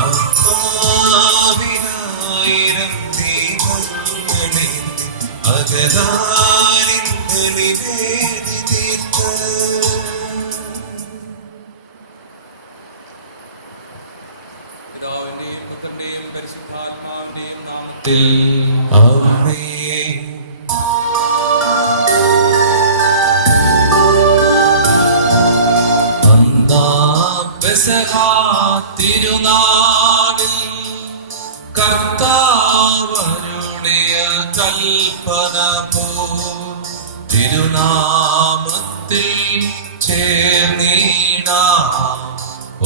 ആത്മാവിനായിരം ദീപങ്ങളെ അകതാരിന്തലി വേദി തീർത്ത പിതാവിന്റെയും പുത്രന്റെയും പരിശുദ്ധാത്മാവിന്റെയും നാമത്തിൽ ആമേൻ. തിരുനാളിൽ കർത്താവരുடைய കൽപ്പന പോ തിരുനാമത്തിൽ ചേർന്നീട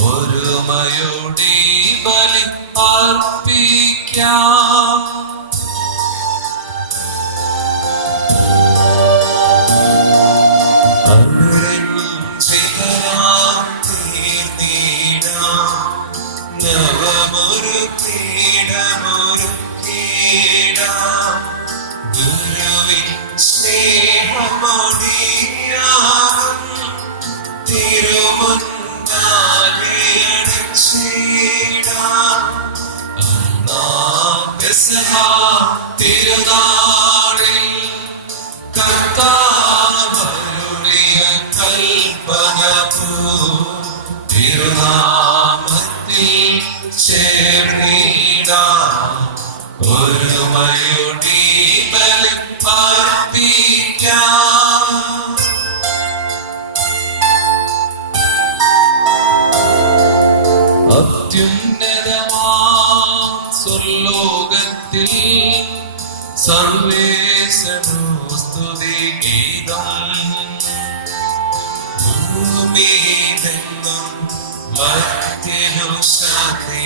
ഒരുമയോടെ ബലി അർപ്പിക്കാം. നവമൊരു പീഠമൊരു കീടാം ഗുരുവിൻ സ്നേഹമൊടിയാകും തിരുമുൻപാകെയടച്ചിടാം. തിരുനാളിൽ കർത്താവരുളിയ കൽപ്പന പോ തിരുനാമത്തിൽ ചേർന്നിട ഒരുമയോടെ ബലി അർപ്പിക്കാം. അത്യുന്നതമാം സ്വർലോകത്തിൽ സർവേശനു സ്തുതി ഗീതം ഭൂമിയിലെങ്ങും മർത്യനു ശാന്തി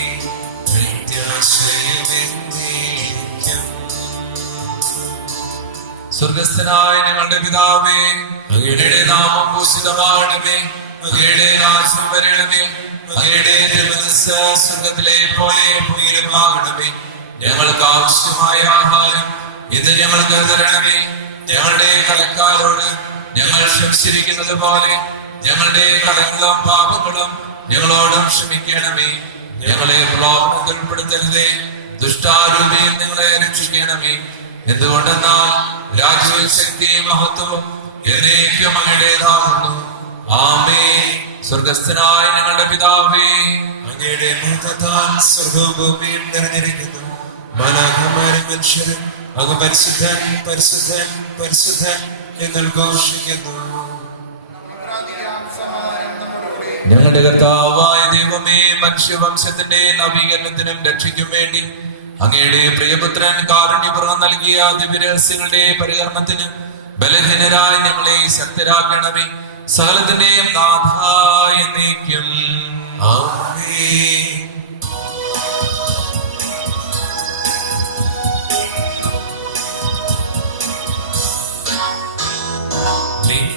പ്രത്യാശയമെന്നേക്കും. സ്വർഗസ്ഥനായ ഞങ്ങളുടെ പിതാവേ, അങ്ങയുടെ നാമം പൂജിതമാകണമേ, അങ്ങയുടെ രാജ്യം വരണമേ, അങ്ങയുടെ തിരുമനസ്സ് സ്വർഗത്തിലെ പോലെ ഭൂമിയിലുമാകണമേ. ഞങ്ങൾക്ക് ആവശ്യമായ ആഹാരം ഇന്ന് ഞങ്ങൾക്ക് തരണമേ. ഞങ്ങളുടെ കടക്കാരോട് ഞങ്ങൾ ക്ഷമിച്ചിരിക്കുന്നത് പോലെ ഞങ്ങളുടെ കടങ്ങളും പാപങ്ങളും ഞങ്ങളോടും ക്ഷമിക്കണമേ. ഞങ്ങളെ പ്രലോഭനത്തിൽ ഉൾപ്പെടുത്തരുതേ, ദുഷ്ടാരൂപിയിൽ ഞങ്ങളെ രക്ഷിക്കണമേ. എന്തുകൊണ്ടെന്നാൽ രാജ്യവും ശക്തിയും മഹത്വവും എന്നേക്കും അങ്ങയുടേതാകുന്നു. ആമേൻ. സ്വർഗസ്ഥനായ ഞങ്ങളുടെ പിതാവേ, അങ്ങയുടെ മുഖത്താൽ സ്വർഗവും ഭൂമിയും നിറഞ്ഞിരിക്കുന്നു. മാലാഖമാരും മനുഷ്യരും അങ്ങ് പരിശുദ്ധൻ പരിശുദ്ധൻ പരിശുദ്ധൻ എന്ന് ഘോഷിക്കുന്നു. ഞങ്ങളുടെ കർത്താവായ ദൈവമേ, മനുഷ്യവംശത്തിന്റെ നവീകരണത്തിനും രക്ഷയ്ക്കും വേണ്ടി അങ്ങയുടെ പ്രിയപുത്രൻ കാരുണ്യപൂർവ്വം നൽകിയ ദിവ്യരഹസ്യങ്ങളുടെ പരികർമ്മത്തിന് ബലഹീനരായി ഞങ്ങളെ ശക്തരാക്കണമേ. സകലത്തിന്റെയും നാഥായ എന്നേക്കും ആമേൻ.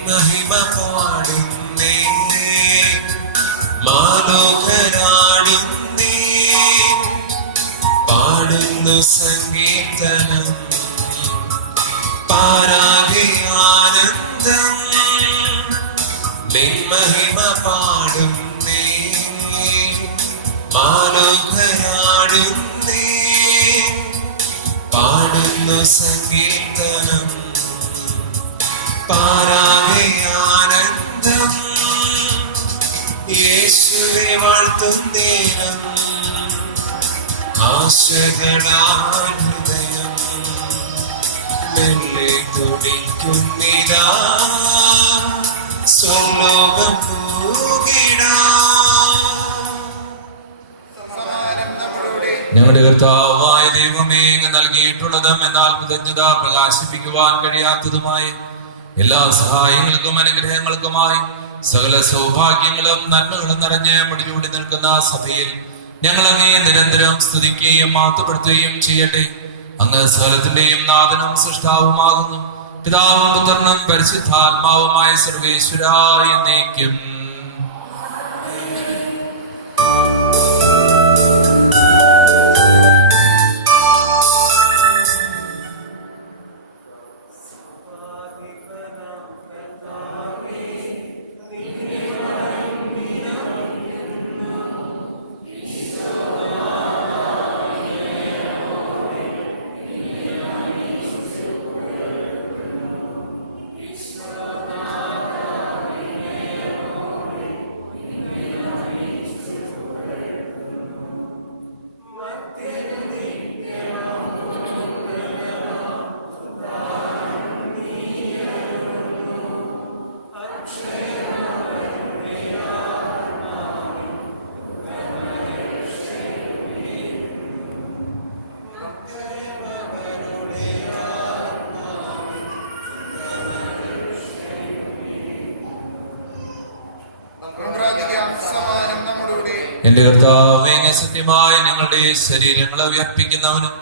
മഹിമ പാടുന്നേ, മാലോകരാടുന്നേ, പാടുന്നു സംഗീതനം പാരാകെ ആനന്ദം. മഹിമ പാടുന്നേ, മാലോകരാടുന്നേ, പാടുന്നു സംഗീതനം പാരാകെ ആനന്ദം. യേശുവെ വാഴ്ത്തും നേരം ആശകളാൽ ഹൃദയം മെല്ലെ തുടിക്കുന്നിതാ സ്വർലോകം പൂകിടാ. ഞങ്ങളുടെ കർത്താവായ ദൈവമേ, അങ്ങ് നൽകിയിട്ടുള്ളതും എന്നാൽ കൃതജ്ഞത പ്രകാശിപ്പിക്കുവാൻ കഴിയാത്തതുമായ എല്ലാ സഹായങ്ങൾക്കും അനുഗ്രഹങ്ങൾക്കുമായി സകല സൗഭാഗ്യങ്ങളും നന്മകളും നിറഞ്ഞ് മുടിചൂടി നിൽക്കുന്ന സഭയിൽ ഞങ്ങൾ അങ്ങേ നിരന്തരം സ്തുതിക്കുകയും മാറ്റപ്പെടുത്തുകയും ചെയ്യട്ടെ. അങ്ങ് സകലത്തിന്റെയും നാഥനും സൃഷ്ടാവുമാകുന്നു. പിതാവും പുത്രനും പരിശുദ്ധാത്മാവുമായ സർവേശ്വരായ എന്നേക്കും. എന്റെ കർത്താവേ, അങ്ങ് സത്യമായ ഞങ്ങളുടെ ശരീരങ്ങളെ വ്യാപിക്കുന്നവനും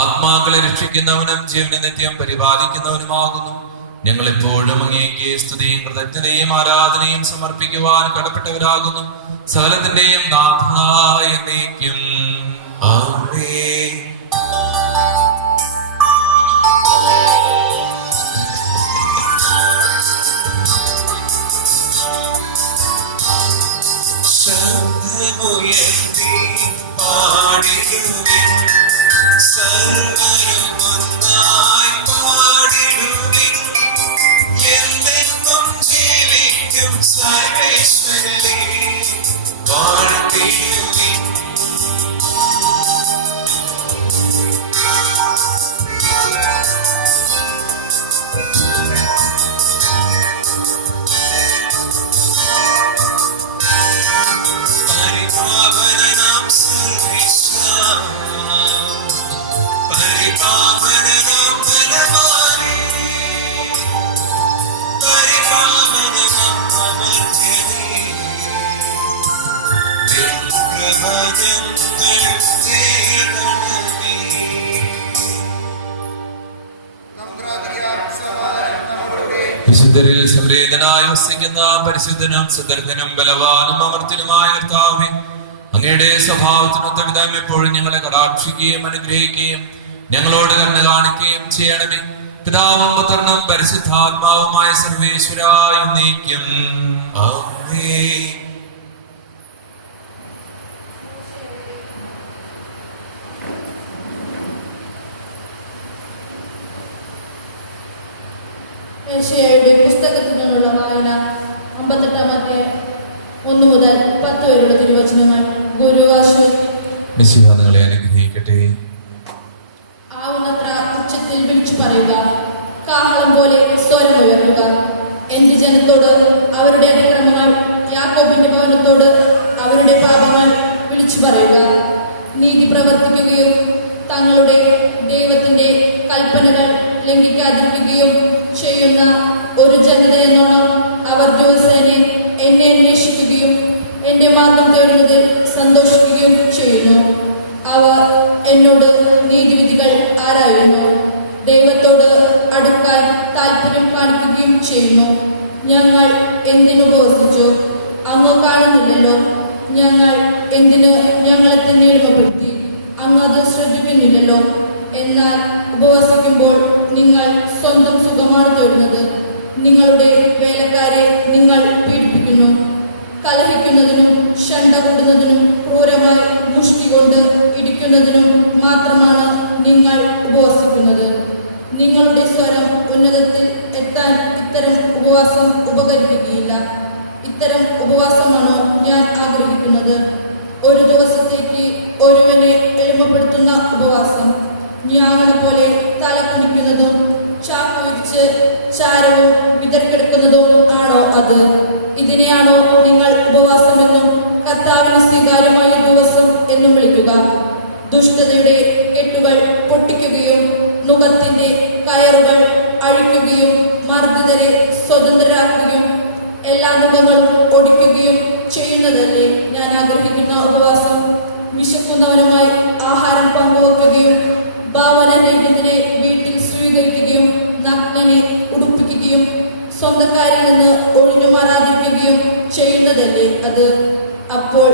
ആത്മാക്കളെ രക്ഷിക്കുന്നവനും ജീവനെ നിത്യം പരിപാലിക്കുന്നവനുമാകുന്നു. ഞങ്ങൾ എപ്പോഴും അങ്ങേക്ക് സ്തുതിയും കൃതജ്ഞതയും ആരാധനയും സമർപ്പിക്കുവാൻ കടപ്പെട്ടവരാകുന്നു. സകലത്തിന്റെയും നാഥായ എന്നേക്കും ആമേൻ. ശബ്ദമുയർത്തി പാടിടുവിൻ, സർവ്വരും ഒന്നായി പാടിടുവിൻ. എന്നെന്നും ജീവിക്കും സർവേശ്വരനെ വാഴ്ത്തിടുവിൻ. പരിപാവനനാം സർവേശ്വര, പരിപാവനനാം ബലവാനേ, പരിപാവനനാം അമർത്യനേ, നിൻ കൃപ ഞങ്ങൾ തേടണമേ. വിശുദ്ധരിൽ സംപ്രീതനായി വസിക്കുന്ന പരിശുദ്ധനും സുദർശനും ബലവാനും അമർത്യനുമായ കർത്താവേ, അങ്ങയുടെ സ്വഭാവത്തിനൊത്ത വിധം എപ്പോഴും ഞങ്ങളെ കടാക്ഷിക്കുകയും അനുഗ്രഹിക്കുകയും ഞങ്ങളോട് കരുണ കാണിക്കുകയും ചെയ്യണമേ. പിതാവും പുത്രനും പരിശുദ്ധാത്മാവുമായ സർവേശ്വരായ എന്നേക്കും ആമേൻ. യേശയ്യായുടെ പുസ്തകത്തിൽ നിന്നുള്ള വായന 58 1 മുതൽ 10 വരെയുള്ള തിരുവചനങ്ങൾ. ഗുരുവാശ്വൻ മിശിഹ നിങ്ങളെ അനുഗ്രഹിക്കട്ടെ. ആവുന്നത്ര ഉച്ചത്തിൽ വിളിച്ചു പറയുക, കാഹളം പോലെ സ്വരമുയർത്തുക. എന്റെ ജനത്തോട് അവരുടെ അതിക്രമങ്ങൾ, യാക്കോബിന്റെ ഭവനത്തോട് അവരുടെ പാപങ്ങൾ വിളിച്ചു പറയുക. നീതി പ്രവർത്തിക്കുകയും തങ്ങളുടെ ദൈവത്തിന്റെ കൽപ്പനകൾ ലംഘിക്കാതിരിക്കുകയും ചെയ്യുന്ന ഒരു ജനത എന്നോണം അവർ ദിവസേന എന്നെ അന്വേഷിക്കുകയും എന്റെ മാർഗം തേടുന്നതിൽ സന്തോഷിക്കുകയും ചെയ്യുന്നു. അവർ എന്നോട് നീതിവിധികൾ ആരായുന്നു, ദൈവത്തോട് അടുക്കാൻ താല്പര്യം കാണിക്കുകയും ചെയ്യുന്നു. ഞങ്ങൾ എന്തിനുപവസിച്ചു? അങ്ങ് കാണുന്നില്ലല്ലോ. ഞങ്ങൾ എന്തിന് ഞങ്ങളെ തന്നെ എളിമപ്പെടുത്തി? അങ്ങ് അത് ശ്രദ്ധിക്കുന്നില്ലല്ലോ. എന്നാൽ ഉപവസിക്കുമ്പോൾ നിങ്ങൾ സ്വന്തം സുഖമാണ് തേടുന്നത്. നിങ്ങളുടെ വേലക്കാരെ നിങ്ങൾ പീഡിപ്പിക്കുന്നു. കലഹിക്കുന്നതിനും ഷണ്ട കൂടുന്നതിനും ക്രൂരമായി മുഷ്ടി കൊണ്ട് ഇടിക്കുന്നതിനും മാത്രമാണ് നിങ്ങൾ ഉപവസിക്കുന്നത്. നിങ്ങളുടെ സ്വരം ഉന്നതത്തിൽ എത്താൻ ഇത്തരം ഉപവാസം ഉപകരിക്കുകയില്ല. ഇത്തരം ഉപവാസമാണോ ഞാൻ ആഗ്രഹിക്കുന്നത്? ഒരു ദിവസത്തേക്ക് ഒരുവനെ എളിമപ്പെടുത്തുന്ന ഉപവാസം, ഞാങ്ങളെ പോലെ തല കുനിക്കുന്നതും ചാക്ക് വിരിച്ച് ചാരവും വിതർക്കെടുക്കുന്നതും ആണോ അത്? ഇതിനെയാണോ നിങ്ങൾ ഉപവാസമെന്നും കർത്താവിന് സ്വീകാര്യമായ ദിവസം എന്നും വിളിക്കുക? ദുഷ്ടതയുടെ കെട്ടുകൾ പൊട്ടിക്കുകയും നുകത്തിന്റെ കയറുകൾ അഴിക്കുകയും മർദ്ദിതരെ സ്വതന്ത്രരാക്കുകയും എല്ലാ നുകങ്ങളും ഒടിക്കുകയും ചെയ്യുന്നതല്ലേ ഞാൻ ആഗ്രഹിക്കുന്ന ഉപവാസം? വിശക്കുന്നവനുമായി ആഹാരം പങ്കുവെക്കുകയും ഭാവനരഹിതരെ വീട്ടിൽ സ്വീകരിക്കുകയും നഗ്നനെ ഉടുപ്പിക്കുകയും സ്വന്തക്കാരിൽ നിന്ന് ഒഴിഞ്ഞു മാറാതിരിക്കുകയും ചെയ്യുന്നതല്ലേ അത്? അപ്പോൾ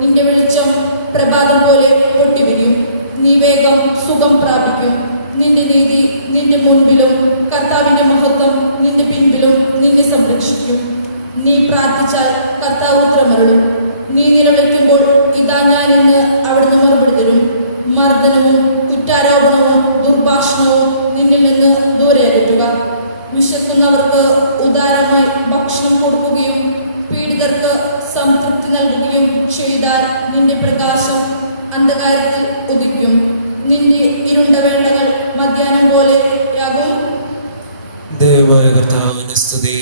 നിന്റെ വെളിച്ചം പ്രഭാതം പോലെ പൊട്ടിവിരിയും. നീ വേഗം സുഖം പ്രാപിക്കും. നിന്റെ നീതി നിന്റെ മുൻപിലും കർത്താവിന്റെ മഹത്വം നിന്റെ പിൻപിലും നിന്നെ സംരക്ഷിക്കും. നീ പ്രാർത്ഥിച്ചാൽ കർത്താവ് ഉത്തരമരുളും. നീ നിലവിളിക്കുമ്പോൾ ഇതാ ഞാൻ എന്ന് അവിടുന്ന് മറുപടി തരും. മർദ്ദനവും കുറ്റാരോപണവും ദുർഭാഷണവും നിന്നിൽ നിന്ന് ദൂരെ അകറ്റുക. വിശക്കുന്നവർക്ക് ഉദാരമായി ഭക്ഷണം കൊടുക്കുകയും പീഡിതർക്ക് സംതൃപ്തി നൽകുകയും ചെയ്താൽ നിന്റെ പ്രകാശം അന്ധകാരത്തിൽ ഉദിക്കും. നിന്റെ ഇരുണ്ട വേളകൾ മധ്യാഹ്നം പോലെയാകും. ദൈവമായ കർത്താവിന് സ്തുതി.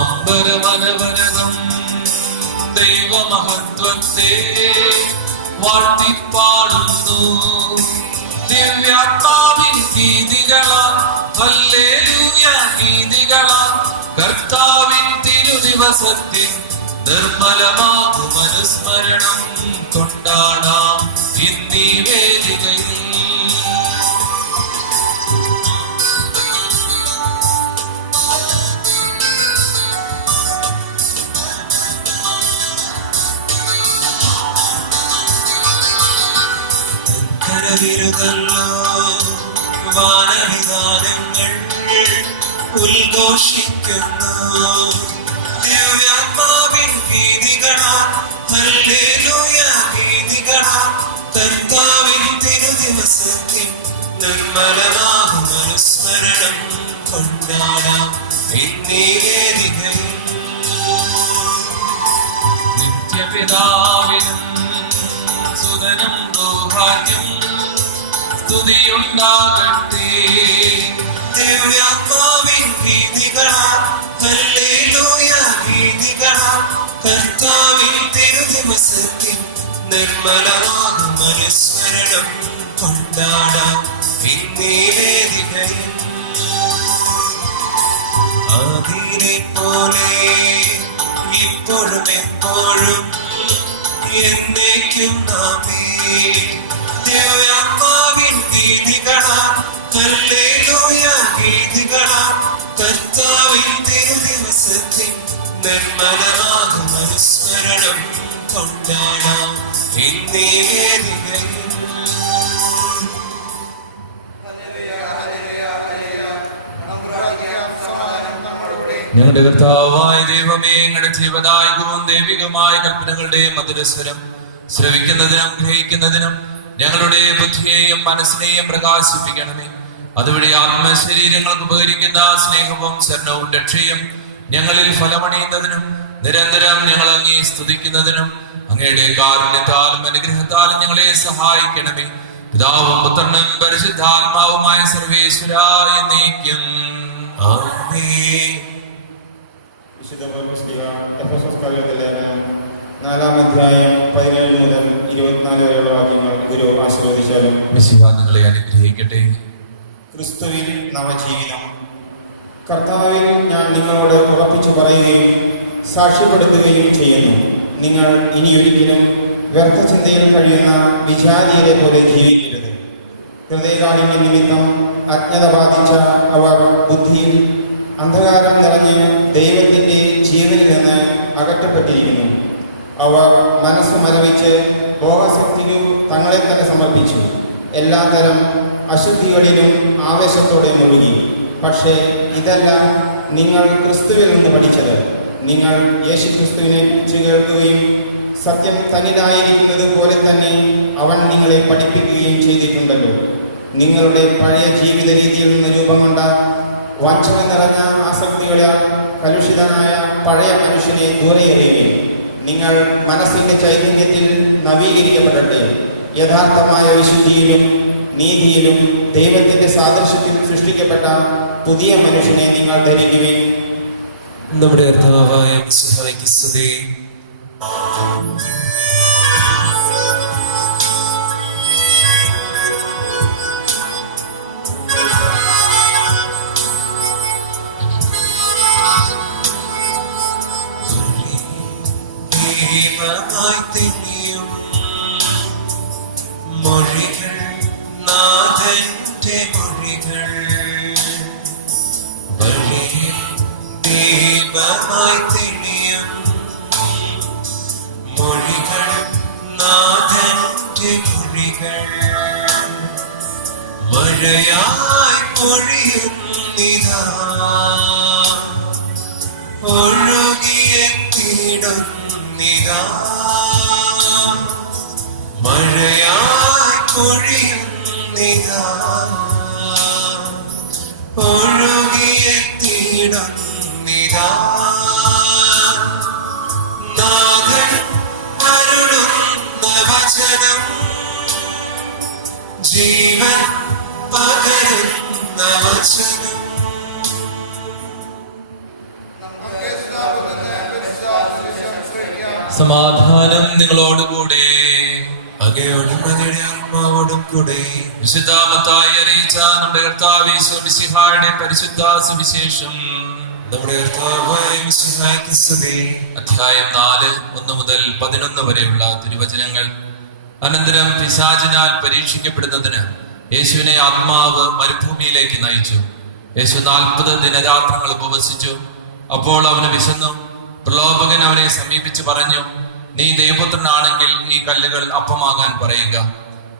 അമ്പരമനവരതം ദൈവമഹത്വത്തെ വാഴ്ത്തിപ്പാടുന്നു. ദിവ്യാത്മാവിൻ ഗീതികളാൽ ഹല്ലേലൂയ ഗീതികളാൽ കർത്താവിൻ തിരുദിവസത്തിൽ നിർമ്മലമാകും അനുസ്മരണം കൊണ്ടാടാം ഇന്നീ വേദികയിൽ. കരവിരുതല്ലോ വാനവിധാനങ്ങൾ ഉദ്ഘോഷിക്കുന്നു. ദിവ്യാത്മാവിൻ ഗീതികളാൽ ഹല്ലേലൂയ ഗീതികളാൽ കർത്താവിൻ തിരുദിവസത്തിൽ നിർമ്മലമാകും അനുസ്മരണം കൊണ്ടാടാം ഇന്നീ വേദികയിൽ. നിത്യപിതാവിനും സുതനും ദോഹാര്യം സ്തുതിയുണ്ടാകട്ടെ. ദിവ്യാത്മാവിൻ ഗീതികളാൽ ഹല്ലേലൂയ ഗീതികളാൽ കർത്താവിൻ തിരുദിവസത്തിൽ നിർമ്മലമാകും അനുസ്മരണം കൊണ്ടാടാം ഇന്നീ വേദികയിൽ. ആദിയിലെ പോലെ ഇപ്പോഴും എപ്പോഴും എന്നേക്കും ആമേൻ. ദിവ്യാത്മാവിൻ ഗീതികളാൽ ഹല്ലേലൂയ ഗീതികളാൽ കർത്താവിൻ തിരുദിവസത്തിൽ നിർമ്മലമാകും അനുസ്മരണം കൊണ്ടാടാം ഇന്നീ വേദികയിൽ. ഞങ്ങളുടെ കർത്താവായ ദൈവമേ, ഞങ്ങളുടെ ജീവദായകവും ദൈവികമായ കൽപ്പനകളുടെ മധുരസ്വരം ശ്രവിക്കുന്നതിനും ഗ്രഹിക്കുന്നതിനും ഞങ്ങളുടെ ബുദ്ധിയെയും മനസ്സിനെയും പ്രകാശിപ്പിക്കണമേ. അതുവഴി ആത്മശരീരങ്ങൾക്ക് ഉപകരിക്കുന്ന സ്നേഹവും ശരണവും രക്ഷയും ഞങ്ങളിൽ ഫലമണിയുന്നതിനും നിരന്തരം ഞങ്ങൾ അങ്ങേ സ്തുതിക്കുന്നതിനും അങ്ങയുടെ കാരുണ്യത്താലും അനുഗ്രഹത്താലും ഞങ്ങളെ സഹായിക്കണമേ. പിതാവും പുത്രനും പരിശുദ്ധാത്മാവുമായ സർവേശ്വരായ എന്നേക്കും ആമേൻ. വിശുദ്ധ പൗലോസ്ലീഹ എഫെസോസ്കാരുടെ ലേഖനം 4-ാം അധ്യായം 17 മുതൽ 24 വരെയുള്ള വാക്യങ്ങൾ ഗുരു ആശീർവദിച്ചാലും. മിശിഹ നിങ്ങളെ അനുഗ്രഹിക്കട്ടെ. ക്രിസ്തുവിൽ നവജീവിതം. കർത്താവിൽ ഞാൻ നിങ്ങളോട് ഉറപ്പിച്ചു പറയുകയും സാക്ഷ്യപ്പെടുത്തുകയും ചെയ്യുന്നു, നിങ്ങൾ ഇനിയൊരിക്കലും വ്യർത്ഥചിന്തയിൽ കഴിയുന്ന വിജാതിയരെ പോലെ ജീവിക്കരുത്. ഹൃദയകാഠിന്യ നിമിത്തം അജ്ഞത ബാധിച്ച അവർ ബുദ്ധിയിൽ അന്ധകാരം നിറഞ്ഞ് ദൈവത്തിൻ്റെ ജീവനിൽ നിന്ന് അകറ്റപ്പെട്ടിരിക്കുന്നു. അവർ മനസ്സ് മരവിച്ച് ഭോഗശക്തിക്കു തങ്ങളെ തന്നെ സമർപ്പിച്ചു. എല്ലാത്തരം അശുദ്ധികളിലും ആവേശത്തോടെ മുഴുകി. പക്ഷേ ഇതെല്ലാം നിങ്ങൾ ക്രിസ്തുവിൽ നിന്ന് പഠിച്ചത്. നിങ്ങൾ യേശുക്രിസ്തുവിനെ കുറിച്ച് കേൾക്കുകയും സത്യം തന്നിലായിരിക്കുന്നത് പോലെ തന്നെ അവൻ നിങ്ങളെ പഠിപ്പിക്കുകയും ചെയ്തിട്ടുണ്ടല്ലോ. നിങ്ങളുടെ പഴയ ജീവിത രീതിയിൽ നിന്ന് രൂപം കൊണ്ട വഞ്ചന നിറഞ്ഞ ആസക്തികളാൽ കലുഷിതനായ പഴയ മനുഷ്യനെ ദൂരെ എറിയുകയും നിങ്ങൾ മനസ്സിൻ്റെ ചൈതന്യത്തിൽ നവീകരിക്കപ്പെടട്ടെ. യഥാർത്ഥമായ വിശുദ്ധിയിലും നീതിയിലും ദൈവത്തിൻ്റെ സാദൃശ്യത്തിൽ സൃഷ്ടിക്കപ്പെട്ട പുതിയ മനുഷ്യനെ നിങ്ങൾ ധരിക്കുകയും. നമ്മുടെ കർത്താവായ മിശിഹായ്ക്ക് സ്തുതി. ദൈവമായി തെളിയും മൊഴികൾ നാഥന്റെ മൊഴികൾ, വഴിയിൽ ദീപമായി തെളിയും മൊഴികൾ നാഥന്റെ മൊഴികൾ, മഴയായി പൊഴിയുന്നിതാ ഒഴുകിയെത്തിടുന്നിതാ, മഴയായി പൊഴിയുന്നിതാ ഒഴുകിയെത്തിടുന്നിതാ. നാഥൻ അരുളുന്ന വചനം ജീവൻ പകരുന്ന വചനം. സമാധാനം നിങ്ങളോടുകൂടെ. അങ്ങയോടും അങ്ങയുടെ ആത്മാവോടും കൂടെ. വിശുദ്ധ മത്തായി അറിയിച്ച നമ്മുടെ കർത്താവ് യേശു മിശിഹായുടെ പരിശുദ്ധ സുവിശേഷം. നമ്മുടെ കർത്താവായ മിശിഹായ്ക്ക് സ്തുതി. അധ്യായം 4 1 മുതൽ 11 വരെയുള്ള തിരുവചനങ്ങൾ. അനന്തരം പിശാചിനാൽ പരീക്ഷിക്കപ്പെടുന്നതിന് യേശുവിനെ ആത്മാവ് മരുഭൂമിയിലേക്ക് നയിച്ചു. യേശു 40 ദിനരാത്രങ്ങൾ ഉപവസിച്ചു. അപ്പോൾ അവന് വിശന്നു. പ്രലോഭകൻ അവനെ സമീപിച്ചു പറഞ്ഞു, നീ ദൈവപുത്രനാണെങ്കിൽ ഈ കല്ലുകൾ അപ്പമാകാൻ പറയുക.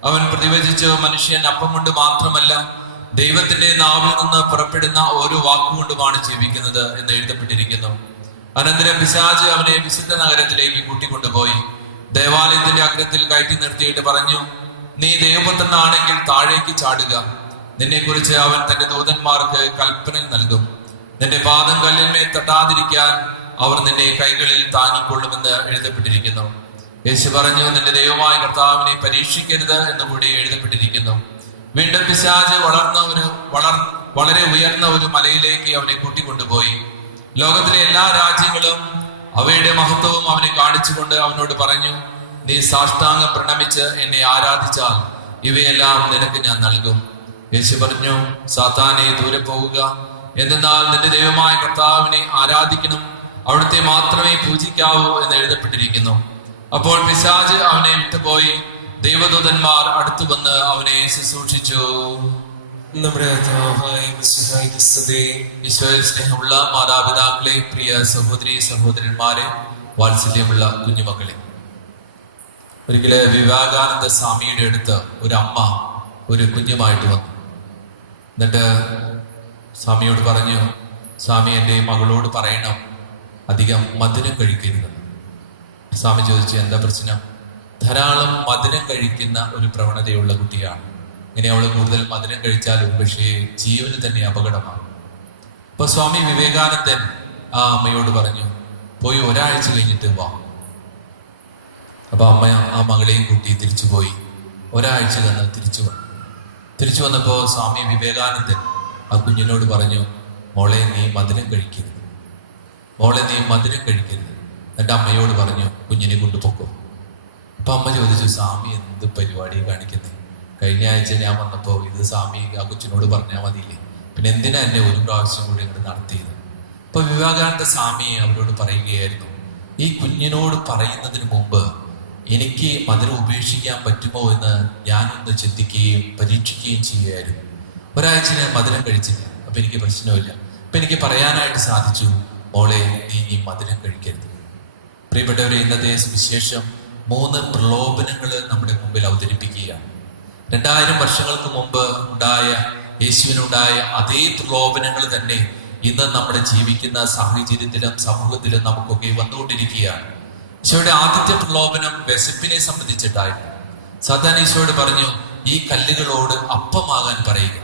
അവൻ പ്രതിവചിച്ചു, മനുഷ്യൻ അപ്പം കൊണ്ട് മാത്രമല്ല ദൈവത്തിന്റെ നാവിൽ നിന്ന് പുറപ്പെടുന്ന ഓരോ വാക്കുകൊണ്ടുമാണ് ജീവിക്കുന്നത് എന്ന് എഴുതപ്പെട്ടിരിക്കുന്നു. അനന്തരം പിശാച് അവനെ വിശുദ്ധ നഗരത്തിലേക്ക് കൂട്ടിക്കൊണ്ടുപോയി ദേവാലയത്തിന്റെ അഗ്രത്തിൽ കയറ്റി നിർത്തിയിട്ട് പറഞ്ഞു, നീ ദൈവപുത്രനാണെങ്കിൽ താഴേക്ക് ചാടുക. നിന്നെ കുറിച്ച് അവൻ തന്റെ ദൂതന്മാർക്ക് കൽപ്പന നൽകും. നിന്റെ പാദം കല്ലിന്മേൽ തട്ടാതിരിക്കാൻ അവർ നിന്റെ കൈകളിൽ താങ്ങിക്കൊള്ളുമെന്ന് എഴുതപ്പെട്ടിരിക്കുന്നു. യേശു പറഞ്ഞു, നിന്റെ ദൈവമായ കർത്താവിനെ പരീക്ഷിക്കരുത് എന്നുകൂടി എഴുതപ്പെട്ടിരിക്കുന്നു. വീണ്ടും പിശാച് വളരെ ഉയർന്ന ഒരു മലയിലേക്ക് അവനെ കൂട്ടിക്കൊണ്ടുപോയി. ലോകത്തിലെ എല്ലാ രാജ്യങ്ങളും അവയുടെ മഹത്വവും അവനെ കാണിച്ചുകൊണ്ട് അവനോട് പറഞ്ഞു, നീ സാഷ്ടാംഗം പ്രണമിച്ച് എന്നെ ആരാധിച്ചാൽ ഇവയെല്ലാം നിനക്ക് ഞാൻ നൽകും. യേശു പറഞ്ഞു, സാത്താനെ ദൂരെ പോവുക, എന്തെന്നാൽ നിന്റെ ദൈവമായ കർത്താവിനെ ആരാധിക്കണം, അവിടുത്തെ മാത്രമേ പൂജിക്കാവൂ എന്ന് എഴുതപ്പെട്ടിരിക്കുന്നു. അപ്പോൾ പിശാച് അവനെ വിട്ടുപോയി. ദൈവദൂതന്മാർ അടുത്തു വന്ന് അവനെ ശുശ്രൂഷിച്ചു. നമ്മുടെ കർത്താവായ മിശിഹായ്ക്ക് സ്തുതി. ഈശോയിൽ സ്നേഹമുള്ള മാതാപിതാക്കളെ, പ്രിയ സഹോദരി സഹോദരന്മാരെ, വാത്സല്യമുള്ള കുഞ്ഞുമക്കളെ, ഒരിക്കല് വിവേകാനന്ദ സ്വാമിയുടെ അടുത്ത് ഒരു അമ്മ ഒരു കുഞ്ഞുമായിട്ട് വന്നു. എന്നിട്ട് സ്വാമിയോട് പറഞ്ഞു, സ്വാമി, എൻ്റെ മകളോട് പറയണം അധികം മധുരം കഴിക്കരുത്. സ്വാമി ചോദിച്ചു, എന്താ പ്രശ്നം? ധാരാളം മധുരം കഴിക്കുന്ന ഒരു പ്രവണതയുള്ള കുട്ടിയാണ്. ഇങ്ങനെ അവൾ കൂടുതൽ മധുരം കഴിച്ചാൽ പക്ഷേ ജീവന് തന്നെ അപകടമാണ്. അപ്പൊ സ്വാമി വിവേകാനന്ദൻ ആ അമ്മയോട് പറഞ്ഞു, പോയി ഒരാഴ്ച കഴിഞ്ഞിട്ട് വാ. അപ്പൊ അമ്മ ആ മകളെയും കൂട്ടി തിരിച്ചുപോയി. ഒരാഴ്ച തന്നെ തിരിച്ചു വന്നപ്പോ സ്വാമി വിവേകാനന്ദൻ ആ കുഞ്ഞിനോട് പറഞ്ഞു, മോളെ നീ മധുരം കഴിക്കരുത്. എന്നിട്ട് അമ്മയോട് പറഞ്ഞു, കുഞ്ഞിനെ കൊണ്ടുപോക്കോ. അപ്പൊ അമ്മ ചോദിച്ചു, സ്വാമി എന്ത് പരിപാടി കാണിക്കുന്നത്? കഴിഞ്ഞ ആഴ്ച ഞാൻ വന്നപ്പോ ഇത് സ്വാമി ആ കൊച്ചിനോട് പറഞ്ഞാൽ മതിയില്ലേ, പിന്നെ എന്തിനാ എന്നെ ഒരു പ്രാവശ്യം കൂടി ഇങ്ങോട്ട് നടത്തിയത്? അപ്പൊ വിവേകാനന്ദ സ്വാമി അവരോട് പറയുകയായിരുന്നു, ഈ കുഞ്ഞിനോട് പറയുന്നതിന് മുമ്പ് എനിക്ക് മധുരം ഉപേക്ഷിക്കാൻ പറ്റുമോ എന്ന് ഞാനൊന്ന് ചിന്തിക്കുകയും പരീക്ഷിക്കുകയും ചെയ്യുകയായിരുന്നു. ഒരാഴ്ച ഞാൻ മധുരം കഴിച്ചില്ല, അപ്പൊ എനിക്ക് പ്രശ്നമില്ല. അപ്പൊ എനിക്ക് പറയാനായിട്ട് സാധിച്ചു, മോളെ നീ മധുരം കഴിക്കരുത്. പ്രിയപ്പെട്ടവരെ, ഇന്നത്തെ സുവിശേഷം 3 പ്രലോഭനങ്ങൾ നമ്മുടെ മുമ്പിൽ അവതരിപ്പിക്കുകയാണ്. 2000 വർഷങ്ങൾക്ക് മുമ്പ് യേശുവിനുണ്ടായ അതേ പ്രലോഭനങ്ങൾ തന്നെ ഇന്ന് നമ്മുടെ ജീവിക്കുന്ന സാഹചര്യത്തിലും സമൂഹത്തിലും നമുക്കൊക്കെ വന്നുകൊണ്ടിരിക്കുകയാണ്. ഈശോയുടെ ആദ്യത്തെ പ്രലോഭനം വിശപ്പിനെ സംബന്ധിച്ചിട്ടായിരുന്നു. സാത്താൻ ഈശോയോട് പറഞ്ഞു, ഈ കല്ലുകളോട് അപ്പമാകാൻ പറയുക.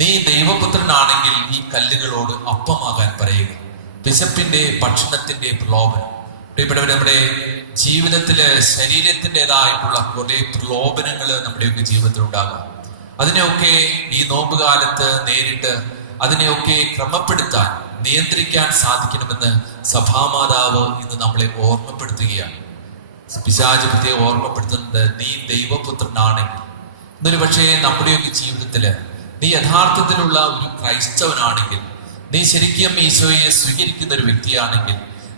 നീ ദൈവപുത്രനാണെങ്കിൽ ഈ കല്ലുകളോട് അപ്പമാകാൻ പറയുക. വിശപ്പിന്റെ ഭക്ഷണത്തിന്റെ പ്രലോഭനം. പ്രിയപ്പെട്ടവർ, നമ്മുടെ ജീവിതത്തില് ശരീരത്തിൻ്റെതായിട്ടുള്ള കുറെ പ്രലോഭനങ്ങൾ നമ്മുടെയൊക്കെ ജീവിതത്തിൽ ഉണ്ടാകാം. അതിനെയൊക്കെ ഈ നോമ്പുകാലത്ത് നേരിട്ട് അതിനെയൊക്കെ ക്രമപ്പെടുത്താൻ, നിയന്ത്രിക്കാൻ സാധിക്കണമെന്ന് സഭാമാതാവ് ഇന്ന് നമ്മളെ ഓർമ്മപ്പെടുത്തുകയാണ്. പിശാച് പ്രത്യേകം ഓർമ്മപ്പെടുത്തുന്നത്, നീ ദൈവപുത്രനാണെങ്കിൽ. എന്നൊരു പക്ഷേ നമ്മുടെയൊക്കെ ജീവിതത്തില് നീ യഥാർത്ഥത്തിലുള്ള ഒരു ക്രൈസ്തവനാണെങ്കിൽ, നീ ശരിക്കും ഈശോയെ സ്വീകരിക്കുന്ന ഒരു വ്യക്തിയാണെങ്കിൽ,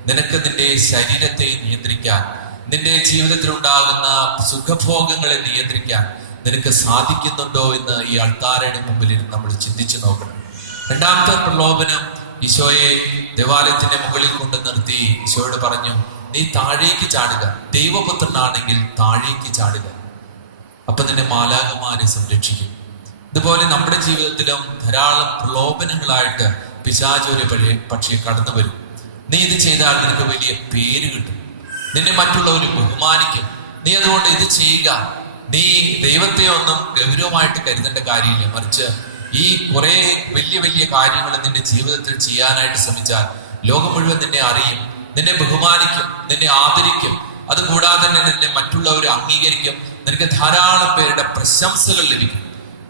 നിനക്ക് നിന്റെ ശരീരത്തെ നിയന്ത്രിക്കാൻ, നിന്റെ ജീവിതത്തിൽ ഉണ്ടാകുന്ന സുഖഭോഗങ്ങളെ നിയന്ത്രിക്കാൻ നിനക്ക് സാധിക്കുന്നുണ്ടോ എന്ന് ഈ അൾത്താരയുടെ മുമ്പിൽ നമ്മൾ ചിന്തിച്ചു നോക്കണം. രണ്ടാമത്തെ പ്രലോഭനം, ഈശോയെ ദേവാലയത്തിന്റെ മുകളിൽ കൊണ്ട് നിർത്തി ഈശോയോട് പറഞ്ഞു, നീ താഴേക്ക് ചാടുക, ദൈവപുത്രനാണെങ്കിൽ താഴേക്ക് ചാടുക, അപ്പൊ നിന്നെ മാലാഖമാരെ സംരക്ഷിക്കും. ഇതുപോലെ നമ്മുടെ ജീവിതത്തിലും ധാരാളം പ്രലോഭനങ്ങളായിട്ട് പിശാച് ഒരു പക്ഷേ കടന്നു വരും. നീ ഇത് ചെയ്താൽ നിനക്ക് വലിയ പേര് കിട്ടും, നിന്നെ മറ്റുള്ളവർ ബഹുമാനിക്കും, നീ അതുകൊണ്ട് ഇത് ചെയ്യുക, നീ ദൈവത്തെ ഒന്നും ഗൗരവമായിട്ട് കരുതേണ്ട കാര്യമില്ല, മറിച്ച് ഈ കുറെ വലിയ വലിയ കാര്യങ്ങൾ നിന്റെ ജീവിതത്തിൽ ചെയ്യാനായിട്ട് ശ്രമിച്ചാൽ ലോകം മുഴുവൻ നിന്നെ അറിയും, നിന്നെ ബഹുമാനിക്കും, നിന്നെ ആദരിക്കും. അതുകൂടാതെ തന്നെ നിന്നെ മറ്റുള്ളവർ അംഗീകരിക്കും, നിനക്ക് ധാരാളം പേരുടെ പ്രശംസകൾ ലഭിക്കും.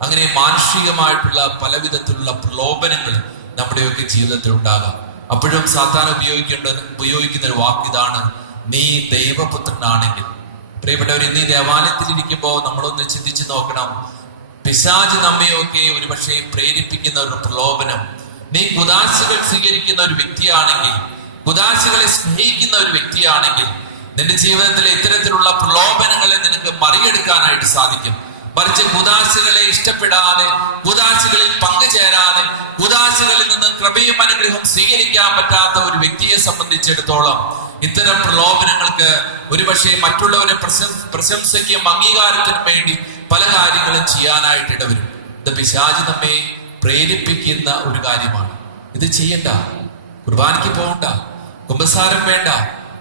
അങ്ങനെ മാനുഷികമായിട്ടുള്ള പലവിധത്തിലുള്ള പ്രലോഭനങ്ങൾ നമ്മുടെയൊക്കെ ജീവിതത്തിൽ ഉണ്ടാകാം. അപ്പോഴും സാത്താൻ ഉപയോഗിക്കുന്ന ഒരു വാക്ക് ഇതാണ്, നീ ദൈവപുത്രനാണെങ്കിൽ. പ്രിയപ്പെട്ടവർ, ഇന്ന് ഈ ദേവാലയത്തിൽ ഇരിക്കുമ്പോൾ നമ്മളൊന്ന് ചിന്തിച്ചു നോക്കണം. പിശാച് നമ്മയൊക്കെ ഒരുപക്ഷെ പ്രേരിപ്പിക്കുന്ന ഒരു പ്രലോഭനം, നീ കുദാശകൾ സ്വീകരിക്കുന്ന ഒരു വ്യക്തിയാണെങ്കിൽ, കുദാശകളെ സ്നേഹിക്കുന്ന ഒരു വ്യക്തിയാണെങ്കിൽ, നിന്റെ ജീവിതത്തിലെ ഇത്തരത്തിലുള്ള പ്രലോഭനങ്ങളെ നിനക്ക് മറികടക്കാനായിട്ട് സാധിക്കും. മറിച്ച് കുദാശകളെ ഇഷ്ടപ്പെടാതെ, കുദാശകളിൽ പങ്കുചേരാതെ, കുദാശകളിൽ നിന്ന് കൃപയും അനുഗ്രഹം സ്വീകരിക്കാൻ പറ്റാത്ത ഒരു വ്യക്തിയെ സംബന്ധിച്ചിടത്തോളം ഇത്തരം പ്രലോഭനങ്ങൾക്ക് ഒരുപക്ഷെ മറ്റുള്ളവരെ പ്രശംസയ്ക്കും അംഗീകാരത്തിനും വേണ്ടി പല കാര്യങ്ങളും ചെയ്യാനായിട്ട് ഇടവരും. ഇത് പിശാച് നമ്മെ പ്രേരിപ്പിക്കുന്ന ഒരു കാര്യമാണ്. ഇത് ചെയ്യണ്ട, കുർബാനയ്ക്ക് പോകണ്ട, കുമ്പസാരം വേണ്ട,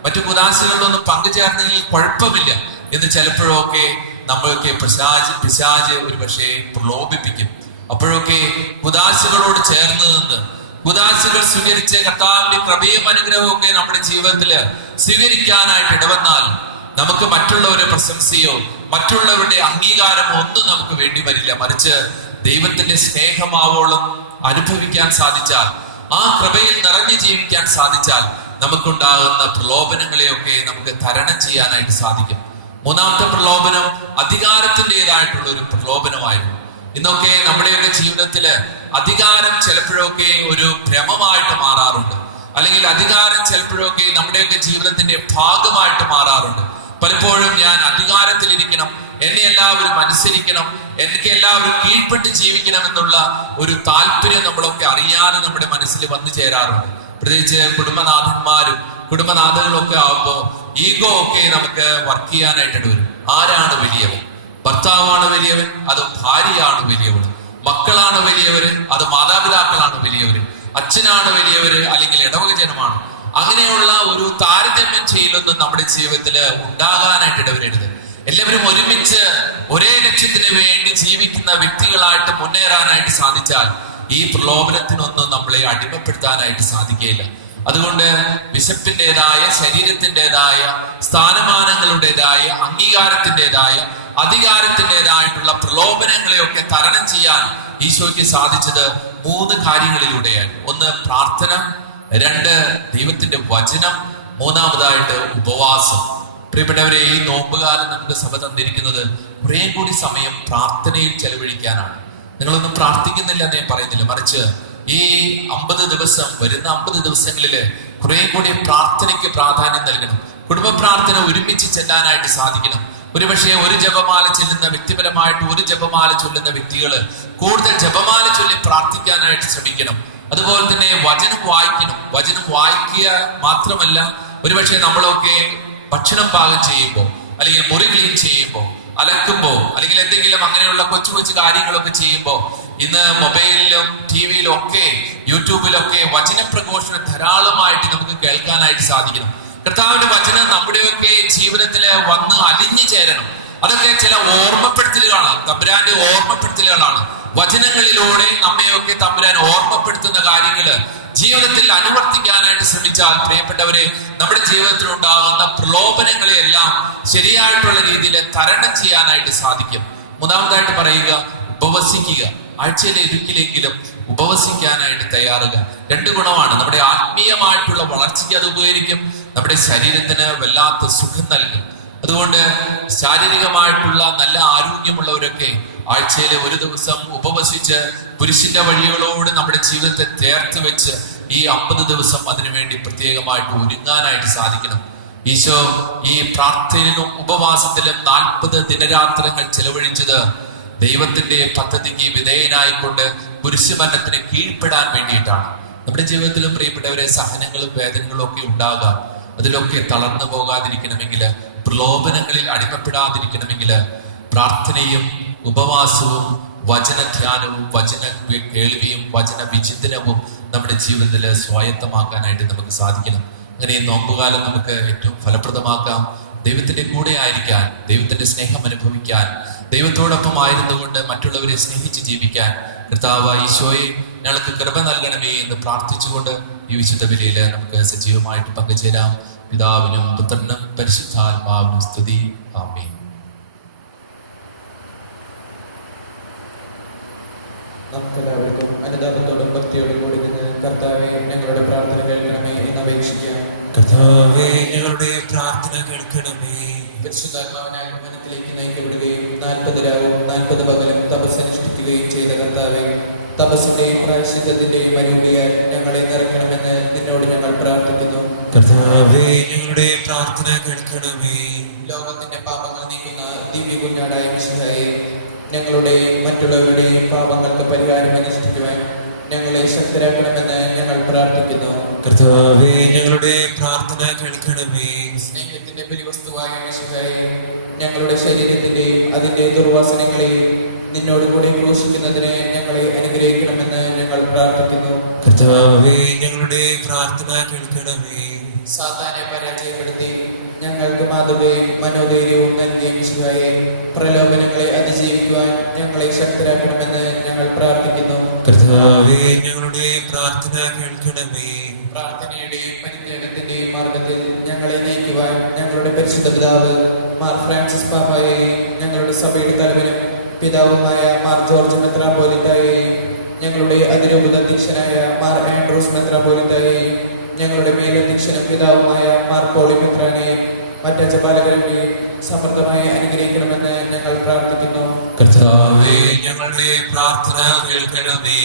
മറ്റു കുദാശകളിലൊന്നും പങ്കുചേർന്നതിൽ കുഴപ്പമില്ല എന്ന് ചിലപ്പോഴൊക്കെ നമ്മളൊക്കെ പിശാച് ഒരുപക്ഷെ പ്രലോഭിപ്പിക്കും. അപ്പോഴൊക്കെ കുദാശകളോട് ചേർന്ന് നിന്ന് കുദാശകൾ സ്വീകരിച്ച കർത്താവിന്റെ കൃപയും അനുഗ്രഹവും ഒക്കെ നമ്മുടെ ജീവിതത്തിൽ സ്വീകരിക്കാനായിട്ട് ഇടവന്നാൽ നമുക്ക് മറ്റുള്ളവരുടെ പ്രശംസയോ മറ്റുള്ളവരുടെ അംഗീകാരമോ ഒന്നും നമുക്ക് വേണ്ടി വരില്ല. മറിച്ച് ദൈവത്തിന്റെ സ്നേഹമാവോളം അനുഭവിക്കാൻ സാധിച്ചാൽ, ആ കൃപയിൽ നിറഞ്ഞു ജീവിക്കാൻ സാധിച്ചാൽ നമുക്കുണ്ടാകുന്ന പ്രലോഭനങ്ങളെയൊക്കെ നമുക്ക് തരണം ചെയ്യാനായിട്ട് സാധിക്കും. മൂന്നാമത്തെ പ്രലോഭനം അധികാരത്തിൻ്റെതായിട്ടുള്ള ഒരു പ്രലോഭനമായിരുന്നു. ഇന്നൊക്കെ നമ്മുടെയൊക്കെ ജീവിതത്തില് അധികാരം ചിലപ്പോഴൊക്കെ ഒരു ഭ്രമമായിട്ട് മാറാറുണ്ട്, അല്ലെങ്കിൽ അധികാരം ചിലപ്പോഴൊക്കെ നമ്മുടെയൊക്കെ ജീവിതത്തിന്റെ ഭാഗമായിട്ട് മാറാറുണ്ട്. പലപ്പോഴും ഞാൻ അധികാരത്തിലിരിക്കണം, എന്നെ എല്ലാവരും അനുസരിക്കണം, എനിക്ക് എല്ലാവരും കീഴ്പ്പെട്ട് ജീവിക്കണം എന്നുള്ള ഒരു താല്പര്യം നമ്മളൊക്കെ അറിയാതെ നമ്മുടെ മനസ്സിൽ വന്നു ചേരാറുണ്ട്. പ്രത്യേകിച്ച് കുടുംബനാഥന്മാരും കുടുംബനാഥകളൊക്കെ ആവുമ്പോൾ ഈഗോ ഒക്കെ നമുക്ക് വർക്ക് ചെയ്യാനായിട്ട് വരും. ആരാണ് വലിയവൻ? ഭർത്താവാണ് വലിയവൻ, അത് ഭാര്യയാണ് വലിയവൾ? മക്കളാണ് വലിയവര്, അത് മാതാപിതാക്കളാണ് വലിയവര്? അച്ഛനാണ് വലിയവര്, അല്ലെങ്കിൽ ഇടവക ജനമാണ്? അങ്ങനെയുള്ള ഒരു താരതമ്യം ചെയ്യലൊന്നും നമ്മുടെ ജീവിതത്തിൽ ഉണ്ടാകാനായിട്ട് ഇടവരരുത്. എല്ലാവരും ഒരുമിച്ച് ഒരേ ലക്ഷ്യത്തിന് വേണ്ടി ജീവിക്കുന്ന വ്യക്തികളായിട്ട് മുന്നേറാനായിട്ട് സാധിച്ചാൽ ഈ പ്രലോഭനത്തിനൊന്നും നമ്മളെ അടിമപ്പെടുത്താനായിട്ട് സാധിക്കുകയില്ല. അതുകൊണ്ട് വിശപ്പിൻ്റെതായ, ശരീരത്തിൻ്റെതായ, സ്ഥാനമാനങ്ങളുടേതായ, അംഗീകാരത്തിൻ്റെതായ, അധികാരത്തിൻ്റെതായിട്ടുള്ള പ്രലോഭനങ്ങളെയൊക്കെ തരണം ചെയ്യാൻ ഈശോയ്ക്ക് സാധിച്ചത് 3 കാര്യങ്ങളിലൂടെയാണ്. 1 പ്രാർത്ഥന, 2 ദൈവത്തിന്റെ വചനം, 3 ഉപവാസം. പ്രിയപ്പെട്ടവരെ, ഈ നോമ്പുകാലം നമുക്ക് സഭ തന്നിരിക്കുന്നത് കുറേ കൂടി സമയം പ്രാർത്ഥനയിൽ ചെലവഴിക്കാനാണ്. നിങ്ങളൊന്നും പ്രാർത്ഥിക്കുന്നില്ല എന്ന് ഞാൻ പറയുന്നില്ല, മറിച്ച് ഈ 50 ദിവസം, വരുന്ന 50 ദിവസങ്ങളില് കുറെ കൂടി പ്രാർത്ഥനയ്ക്ക് പ്രാധാന്യം നൽകണം. കുടുംബ പ്രാർത്ഥന ഒരുമിച്ച് ചെല്ലാനായിട്ട് സാധിക്കണം. ഒരുപക്ഷെ ഒരു ജപമാല ചെല്ലുന്ന, വ്യക്തിപരമായിട്ട് ഒരു ജപമാല ചൊല്ലുന്ന വ്യക്തികള് കൂടുതൽ ജപമാല ചൊല്ലി പ്രാർത്ഥിക്കാനായിട്ട് ശ്രമിക്കണം. അതുപോലെ തന്നെ വചനം വായിക്കണം. വചനം വായിക്കുക മാത്രമല്ല, ഒരുപക്ഷെ നമ്മളൊക്കെ ഭക്ഷണം പാകം ചെയ്യുമ്പോൾ, അല്ലെങ്കിൽ മുറി ക്ലീൻ ചെയ്യുമ്പോൾ, അലക്കുമ്പോൾ, അല്ലെങ്കിൽ എന്തെങ്കിലും അങ്ങനെയുള്ള കൊച്ചു കൊച്ചു കാര്യങ്ങളൊക്കെ ചെയ്യുമ്പോൾ, ഇന്ന് മൊബൈലിലും ടിവിയിലും ഒക്കെ യൂട്യൂബിലൊക്കെ വചന പ്രഘോഷണം ധാരാളമായിട്ട് നമുക്ക് കേൾക്കാനായിട്ട് സാധിക്കണം. കർത്താവിന്റെ വചനം നമ്മുടെയൊക്കെ ജീവിതത്തില് വന്ന് അലിഞ്ഞു ചേരണം. അതൊക്കെ ചില ഓർമ്മപ്പെടുത്തലുകളാണ്, തമ്പുരാന്റെ ഓർമ്മപ്പെടുത്തലുകളാണ്. വചനങ്ങളിലൂടെ നമ്മയൊക്കെ തമ്പുരാൻ ഓർമ്മപ്പെടുത്തുന്ന കാര്യങ്ങള് ജീവിതത്തിൽ അനുവർത്തിക്കാനായിട്ട് ശ്രമിച്ചാൽ, പ്രിയപ്പെട്ടവരെ, നമ്മുടെ ജീവിതത്തിൽ ഉണ്ടാകുന്ന പ്രലോഭനങ്ങളെയെല്ലാം ശരിയായിട്ടുള്ള രീതിയിൽ തരണം ചെയ്യാനായിട്ട് സാധിക്കും. 3 പറയുക, ഉപവസിക്കുക. ആഴ്ചയിൽ ഒരിക്കലെങ്കിലും ഉപവസിക്കാനായിട്ട് തയ്യാറുക. 2 ഗുണമാണ്. നമ്മുടെ ആത്മീയമായിട്ടുള്ള വളർച്ചയ്ക്ക് അത് ഉപകരിക്കും, നമ്മുടെ ശരീരത്തിന് വല്ലാത്ത സുഖം നൽകും. അതുകൊണ്ട് ശാരീരികമായിട്ടുള്ള നല്ല ആരോഗ്യമുള്ളവരൊക്കെ ആഴ്ചയിൽ 1 ദിവസം ഉപവസിച്ച് പുരുഷന്റെ വഴികളോട് നമ്മുടെ ജീവിതത്തെ ചേർത്ത് വെച്ച് ഈ 50 ദിവസം അതിനുവേണ്ടി പ്രത്യേകമായിട്ട് ഒരുങ്ങാനായിട്ട് സാധിക്കണം. ഈശോ ഈ പ്രാർത്ഥനയിലും ഉപവാസത്തിലും 40 ദിനരാത്രങ്ങൾ ചെലവഴിച്ചത് ദൈവത്തിന്റെ പദ്ധതിക്ക് വിധേയനായിക്കൊണ്ട് കുരിശുമരണത്തിന് കീഴ്പ്പെടാൻ വേണ്ടിയിട്ടാണ്. നമ്മുടെ ജീവിതത്തിലും പ്രിയപ്പെട്ടവരെ സഹനങ്ങളും വേദനകളും ഒക്കെ ഉണ്ടാകാം. അതിലൊക്കെ തളർന്നു പോകാതിരിക്കണമെങ്കിൽ, പ്രലോഭനങ്ങളിൽ അടിമപ്പെടാതിരിക്കണമെങ്കിൽ പ്രാർത്ഥനയും ഉപവാസവും വചനധ്യാനവും വചന കേൾവിയും വചന വിചിന്തനവും നമ്മുടെ ജീവിതത്തിൽ സ്വായത്തമാക്കാനായിട്ട് നമുക്ക് സാധിക്കണം. അങ്ങനെ ഈ നോമ്പുകാലം നമുക്ക് ഏറ്റവും ഫലപ്രദമാക്കാം. ദൈവത്തിന്റെ കൂടെ ആയിരിക്കാൻ, ദൈവത്തിന്റെ സ്നേഹം അനുഭവിക്കാൻ, ദൈവത്തോടൊപ്പം ആയിരുന്നുകൊണ്ട് മറ്റുള്ളവരെ സ്നേഹിച്ച് ജീവിക്കാൻ കർത്താവ് ഈശോയെ ഞങ്ങൾക്ക് കൃപ നൽകണമേ എന്ന് പ്രാർത്ഥിച്ചുകൊണ്ട് ഈ വിശുദ്ധ ബലിയിൽ നമുക്ക് സജീവമായിട്ട് പങ്കുചേരാം. പിതാവിനും പുത്രനും പരിശുദ്ധാത്മാവിനും സ്തുതി. ആമേൻ. നമുക്കെല്ലാവർക്കും അനുതാപത്തോടും ഭക്തിയോടും കൂടി നിന്ന് കർത്താവെ ഞങ്ങളുടെ പ്രാർത്ഥന കേൾക്കണമേ എന്ന് അപേക്ഷിക്കാം. കർത്താവേ, ഞങ്ങളുടെ പ്രാർത്ഥന കേൾക്കണമേ. പരിശുദ്ധാത്മാവിനാൽ വനത്തിലേക്ക് നയിക്കപ്പെടുകയും 40 രാവും 40 പകലും തപസ്സനുഷ്ഠിക്കുകയും ചെയ്ത കർത്താവെ, തപസ്സിന്റെയും പ്രായശ്ചിത്തത്തിന്റെയും അരൂപിയാൽ ഞങ്ങളെ നിറയ്ക്കണമെന്ന് നിന്നോട് ഞങ്ങൾ പ്രാർത്ഥിക്കുന്നു. കർത്താവേ, ഞങ്ങളുടെ പ്രാർത്ഥന കേൾക്കണമേ. ലോകത്തിന്റെ പാപങ്ങൾ നീക്കുന്ന ദിവ്യ കുഞ്ഞാടായ മിശിഹായെ, ഞങ്ങളുടെയും മറ്റുള്ളവരുടെയും പാപങ്ങൾക്ക് പരിഹാരം അനുഷ്ഠിക്കുവാൻ ഞങ്ങളെ ശക്തരാക്കണമെന്ന് ഞങ്ങൾ പ്രാർത്ഥിക്കുന്നു. കർത്താവേ, ഞങ്ങളുടെ പ്രാർത്ഥന കേൾക്കണമേ. സ്നേഹത്തിന്റെ ബലിവസ്തുവായ മിശിഹായെ, ഞങ്ങളുടെ ശരീരത്തിന്റെയും അതിന്റെ ദുർവാസനകളെയും നിന്നോട് കൂടെ ക്രൂശിക്കുന്നതിനെ ഞങ്ങളെ അനുഗ്രഹിക്കണമെന്ന് ഞങ്ങൾ പ്രാർത്ഥിക്കുന്നു. കർത്താവേ, ഞങ്ങളുടെ പ്രാർത്ഥന കേൾക്കണമേ. സാത്താനെ പരാജയപ്പെടുത്തി ഞങ്ങൾക്ക് മാതൃകയും മനോധൈര്യവും നൽകിയ മിശിഹായെ, പ്രലോഭനങ്ങളെ അതിജീവിക്കുവാൻ ഞങ്ങളെ ശക്തരാക്കണമെന്ന് ഞങ്ങൾ പ്രാർത്ഥിക്കുന്നു. കർത്താവേ, ഞങ്ങളുടെ പ്രാർത്ഥന കേൾക്കണമേ. പ്രാർത്ഥനയുടെയും പരിത്യാഗത്തിന്റെയും മാർഗത്തിൽ ഞങ്ങളെ നയിക്കുവാൻ ഞങ്ങളുടെ പരിശുദ്ധ പിതാവ് മാർ ഫ്രാൻസിസ് പാപ്പായെയും ഞങ്ങളുടെ സഭയുടെ തലവനും പിതാവുമായ മാർ ജോർജ് മെത്രാപ്പോലിത്തായെയും ഞങ്ങളുടെ അതിരൂപത അധ്യക്ഷനായ മാർ ആൻഡ്രൂസ് മെത്രാപ്പോലിത്തായെയും ഞങ്ങളുടെ മേലധ്യക്ഷനും പിതാവുമായ മാർ പോളി മെത്രാനെയും മറ്റജപാലകരെയും സമൃദ്ധമായി അനുഗ്രഹിക്കണമെന്ന് ഞങ്ങൾ പ്രാർത്ഥിക്കുന്നു. കർത്താവേ, ഞങ്ങളുടെ പ്രാർത്ഥന കേൾക്കണമേ.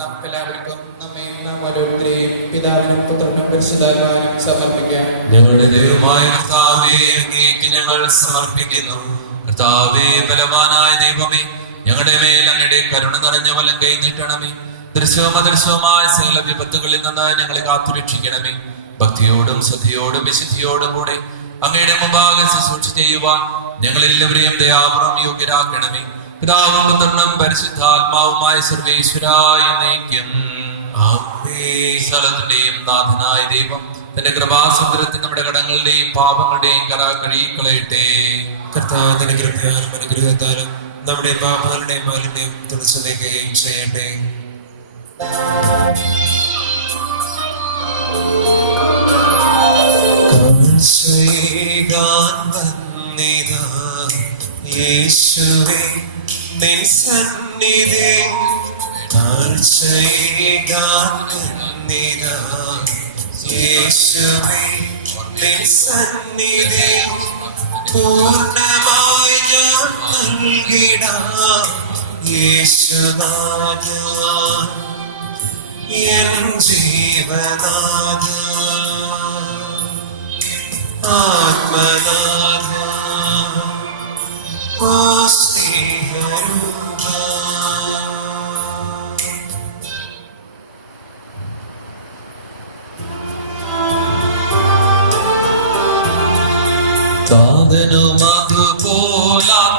നമുക്കെല്ലാവർക്കും നമ്മയും നാം ഓരോരുത്തരെയും പിതാവിനും പുത്രനും പരിശുദ്ധാത്മാവിനും സമർപ്പിക്കാം. ഞങ്ങളുടെ ദൈവമായ കർത്താവേ, അങ്ങേക്ക് ഞങ്ങൾ സമർപ്പിക്കുന്നു. കർത്താവേ, ബലവാനായ ദൈവമേ, ഞങ്ങളുടെ മേൽ അങ്ങയുടെ കരുണ നിറഞ്ഞ വലം കൈ നീട്ടണമേ. ദൃശ്യവും അദൃശ്യവുമായ സകല വിപത്തുകളിൽ നിന്ന് ഞങ്ങളെ കാത്തുരക്ഷിക്കണമേ. ഭക്തിയോടും ശ്രദ്ധയോടും വിശുദ്ധിയോടും കൂടെ അങ്ങയുടെ മുമ്പാകെ ശുശ്രൂഷ ചെയ്യുവാൻ ഞങ്ങളെല്ലാവരെയും ദയാപുറം യോഗ്യരാക്കണമേ. പിതാവും പുത്രനും പരിശുദ്ധാത്മാവുമായ സർവേശ്വരായ എന്നേക്കും ആമേൻ. സ്ഥലത്തിന്റെയും നാഥനായ ദൈവം തന്റെ കൃപാസമുദ്രത്തിൽ നമ്മുടെ കടങ്ങളുടെയും പാപങ്ങളുടെയും കറ കഴുകിക്കളയട്ടെ. കർത്താവിന്റെ കൃപയാലും അനുഗ്രഹത്താലും നമ്മുടെ പാപങ്ങളുടെ മാലിന്യം തുളച്ചു നീക്കുകയും ചെയ്യട്ടെ. കാഴ്ചയേകാൻ വന്നിതാ യേശുവേ നിൻ സന്നിധി, കാഴ്ചയേകാൻ വന്നിതാ യേശുവേ നിൻ സന്നിധി, പൂർണ്ണമായി ഞാൻ നൽകിടാം യേശുനാഥ എൻ ജീവനാഥ ആത്മനാഥ ഓ സ്നേഹരൂപ. താതനും അതുപോലാത്മജനും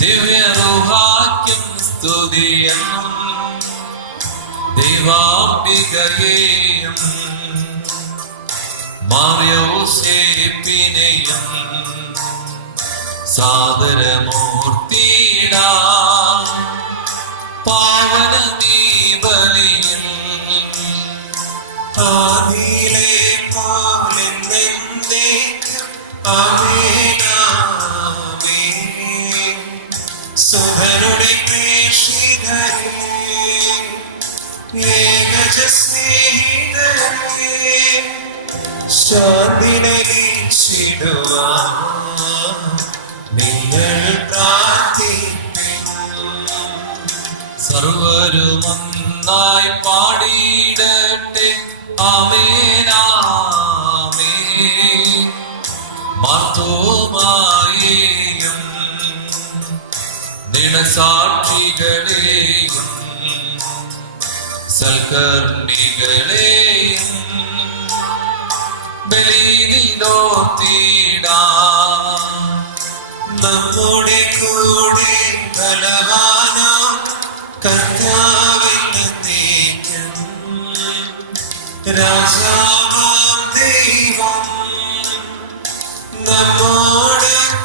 ദിവ്യറുഹാക്കും സ്തുതിയെന്നും ദൈവാംബികയെയും മാർയോസേപ്പിനെയും സാദരമൂർത്തിയിടാ പാവനമീ ബലിയിൽ ആദിയിലെ പോലെന്നെന്നേക്കും ആമേനാമേൻ. സുധനുടെ പ്രേഷിതരേ, ഏകജ സ്നേഹിതരേ, ശാന്തി നലിച്ചിടുവാൻ നിങ്ങൾ പ്രാർത്ഥിക്കുന്നു. സർവരും ഒന്നായി പാടിയിടട്ടെ ആമേനാമേൻ. മാർത്തോമായെയും ദിനസാക്ഷികളെയും സൽക്കർമ്മികളെയും ബലിയിലോർത്തിടാം. നമ്മുടെ കൂടെ ബലവാനാം കർത്താവെന്നേക്കും രാജാവാം ദൈവം നമ്മോടൊത്തെന്നും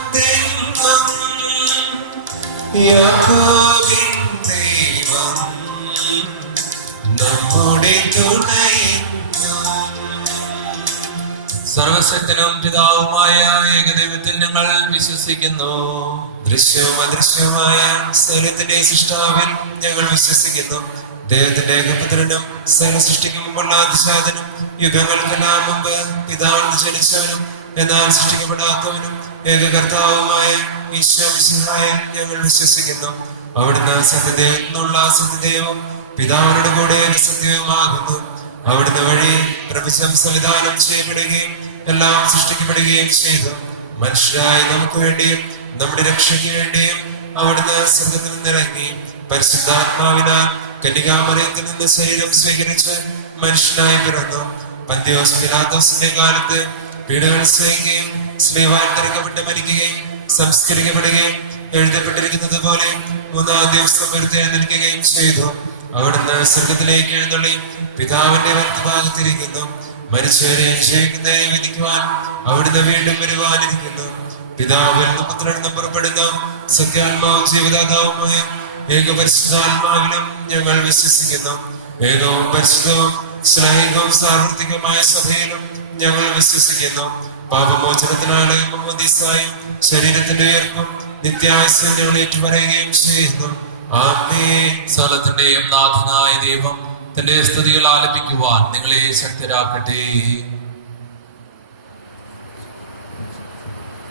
യാക്കോബിൻ ദൈവം നമ്മുടെ തുണയെന്നും. സർവശക്തനും പിതാവുമായ ഏകദൈവത്തിൽ ഞങ്ങൾ വിശ്വസിക്കുന്നു. ദൃശ്യവും അദൃശ്യവുമായ സകലത്തിന്റെ സൃഷ്ടാവിൽ ഞങ്ങൾ വിശ്വസിക്കുന്നു. ദൈവത്തിന്റെ ഏകപുത്രനും സകല സൃഷ്ടിക്കും മുമ്പുള്ള അതിശാദനും യുഗങ്ങൾക്കെല്ലാം മുമ്പ് പിതാവിന് ജനിച്ചവനും എന്നാൽ സൃഷ്ടിക്കപ്പെടാത്തവനും ഏകകർത്താവുമായ ഈശോ മിശിഹായിൽ ഞങ്ങൾ വിശ്വസിക്കുന്നു. അവിടുന്ന് സത്യദൈവത്തിനുള്ള സത്യദൈവം പിതാവിനോട് കൂടെ സത്യവുമാകുന്നു. അവിടുന്ന് വഴി പ്രപഞ്ചം സംവിധാനം ചെയ്യപ്പെടുകയും എല്ലാം സൃഷ്ടിക്കപ്പെടുകയും ചെയ്തു. മനുഷ്യരായ നമുക്ക് വേണ്ടിയും നമ്മുടെ രക്ഷയ്ക്ക് വേണ്ടിയും അവിടുന്ന് സ്വർഗത്തിൽ നിന്നിറങ്ങി പരിശുദ്ധാത്മാവിനാൽ കന്യകാമറിയത്തിൽ നിന്ന് ശരീരം സ്വീകരിച്ച് മനുഷ്യനായി പിറന്നു. പന്തിയോസ് പിലാത്തോസിന്റെ കാലത്ത് പീഡകൾ സഹിക്കുകയും സ്ലീവാൻ തിരക്കപ്പെട്ട് മരിക്കുകയും സംസ്കരിക്കപ്പെടുകയും എഴുതപ്പെട്ടിരിക്കുന്നത് പോലെ മൂന്നാം ദിവസം ഉയർത്തെഴുന്നേൽക്കുകയും ചെയ്തു. അവിടുന്ന് സ്വർഗത്തിലേക്ക് എഴുന്നള്ളി പിതാവിന്റെ വലത്തുഭാഗത്തിരിക്കുന്നു. മരിച്ചവരെ ജീവിക്കുന്നതിനെ വിധിക്കുവാൻ അവിടുന്ന് വീണ്ടും വരുവാനിരിക്കുന്നു. പിതാവിൽ നിന്ന് പുത്രനിൽ നിന്ന് പുറപ്പെടുന്ന സത്യാത്മാവും ജീവദാതാവുമായ ഏകപരിശുദ്ധാത്മാവിലും ഞങ്ങൾ വിശ്വസിക്കുന്നു. ഏകവും പരിശുദ്ധവും സ്നേഹികവും സാർവത്രികമായ സഭയിലും ഞങ്ങൾ വിശ്വസിക്കുന്നു. പാപമോചനത്തിനാണ് മാമോദീസായും ശരീരത്തിന്റെ ഉയർപ്പും നിത്യായുസ്സും ഞങ്ങൾ ഏറ്റുപറയുകയും ചെയ്യുന്നു. ആമേൻ. സകലത്തിന്റെയും നാഥനായ ദൈവം തന്റെ സ്തുതികൾ ആലപിക്കുവാൻ നിങ്ങളെ ശക്തരാക്കട്ടെ.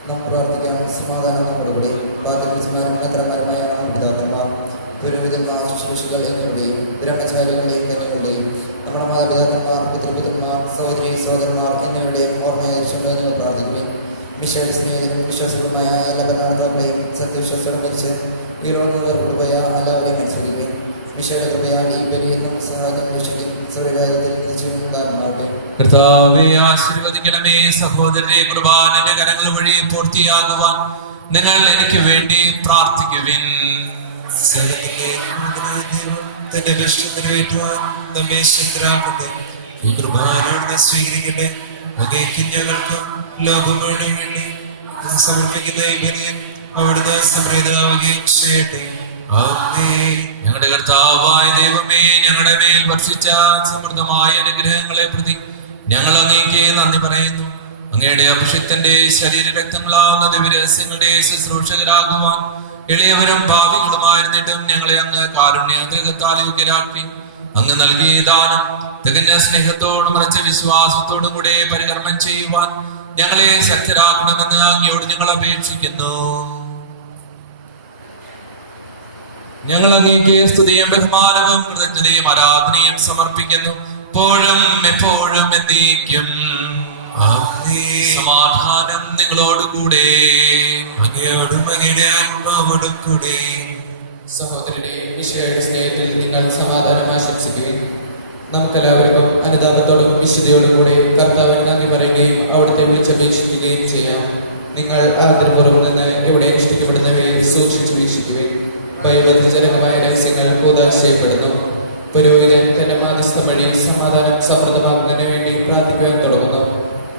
നമുക്ക് പ്രാർത്ഥിക്കാം. സമാധാനം നമ്മുടെ കൂടെ. പാത്രന്മാരും നേത്രന്മാരുമായ പിതാക്കന്മാർ, പുരോഹിതന്മാർ, ശുശ്രൂഷികൾ എന്നിവരുടെയും ബ്രഹ്മചാരികളുടെയും കന്യകളുടെയും നമ്മുടെ മാതാപിതാക്കന്മാർ, പിതൃപിതന്മാർ, സഹോദരി സഹോദരന്മാർ എന്നിവരുടെയും ഓർമ്മയായിരിച്ചുകൊണ്ട് നിങ്ങൾ പ്രാർത്ഥിക്കുകയും മിശയുടെ സ്നേഹിതരും വിശ്വാസികളുമായ എല്ലാ ഭരണകർത്താക്കളെയും സത്യവിശ്വാസത്തോടെ മരിച്ച് ഈ ലോകം വേർപെട്ടുപോയ എല്ലാവരെയും അനുസരിക്കുകയും മിശയുടെ കൃപയാൽ ഈ ബലിയെന്നും സഹായം വീക്ഷിക്കുകയും സൗരരാജ്യത്തിൽ നിശ്ചയം കാരണമാകട്ടെ. കർത്താവെ ആശീർവദിക്കണമേ. സഹോദരരെ കുർബാനന്റെ കരങ്ങൾ വഴി പൂർത്തിയാകുവാൻ നിങ്ങൾ എനിക്ക് വേണ്ടി പ്രാർത്ഥിക്കുവിൻ. തന്റെ ദൃഷ്ടി നിറവേറ്റുവാൻ നമ്മെ ശക്തരാക്കട്ടെ. ഈ കുർബാനോട് സ്വീകരിക്കട്ടെ. അങ്ങേക്ക് ഞങ്ങൾക്കും ലോകം മുഴുവൻ വേണ്ടി സമർപ്പിക്കുന്ന ഈ ബലിയിൽ അവിടുന്ന് സംപ്രീതനാവുകയും ചെയ്യട്ടെ. ആമേൻ. ഞങ്ങളുടെ കർത്താവായ ദൈവമേ, ഞങ്ങളുടെ മേൽ വർഷിച്ച സമൃദ്ധമായ അനുഗ്രഹങ്ങളെ പ്രതി ഞങ്ങൾ അങ്ങേക്ക് നന്ദി പറയുന്നു. അങ്ങയുടെ അഭിഷിക്തന്റെ ശരീര രക്തങ്ങളാവുന്ന ദിവ്യരഹസ്യങ്ങളുടെ ശുശ്രൂഷകരാകുവാൻ എളിയവരും ഭാവികളുമായിരുന്നിട്ടും ഞങ്ങളെ അങ്ങ് കാരുണ്യാഗ്രഹത്താൽ യോഗ്യരാക്കി. അങ്ങ് നൽകിയ ദാനം തികഞ്ഞ സ്നേഹത്തോടും ഉറച്ച വിശ്വാസത്തോടും കൂടെ പരികർമ്മം ചെയ്യുവാൻ ഞങ്ങളെ ശക്തരാക്കണമെന്ന് അങ്ങയോട് ഞങ്ങൾ അപേക്ഷിക്കുന്നു. ഞങ്ങൾ അങ്ങേക്ക് സ്തുതിയും ബഹുമാനവും കൃതജ്ഞതയും ആരാധനയും സമർപ്പിക്കുന്നു. എപ്പോഴും എപ്പോഴും എന്നേക്കും. സമാധാനം നിങ്ങളോടുകൂടെ. അങ്ങയോടും അങ്ങയുടെ ആത്മാവോടും കൂടെ. സഹോദരനെ, മിശിഹായുടെ സ്നേഹത്തിൽ നിങ്ങൾ സമാധാനം ആശംസിക്കുകയും നമുക്കെല്ലാവർക്കും അനുതാപത്തോടും വിശുദ്ധിയോടും കൂടെ കർത്താവിന് നന്ദി പറയുകയും അവിടുത്തെ വിളിച്ചപേക്ഷിക്കുകയും ചെയ്യാം. നിങ്ങൾ ആദരപൂർവ്വം നിന്ന് എവിടെ അനുഷ്ഠിക്കപ്പെടുന്നവയെ സൂക്ഷിച്ചു വീക്ഷിക്കുകയും ഭയബദ്ധജനകമായ രഹസ്യങ്ങൾ കൂതാശയപ്പെടുന്നു. പുരോഹിതൻ തന്റെ മാധ്യസ്ഥം വഴി സമാധാനം സമൃദ്ധമാകുന്നതിന് വേണ്ടി പ്രാർത്ഥിക്കുവാൻ തുടങ്ങുന്നു.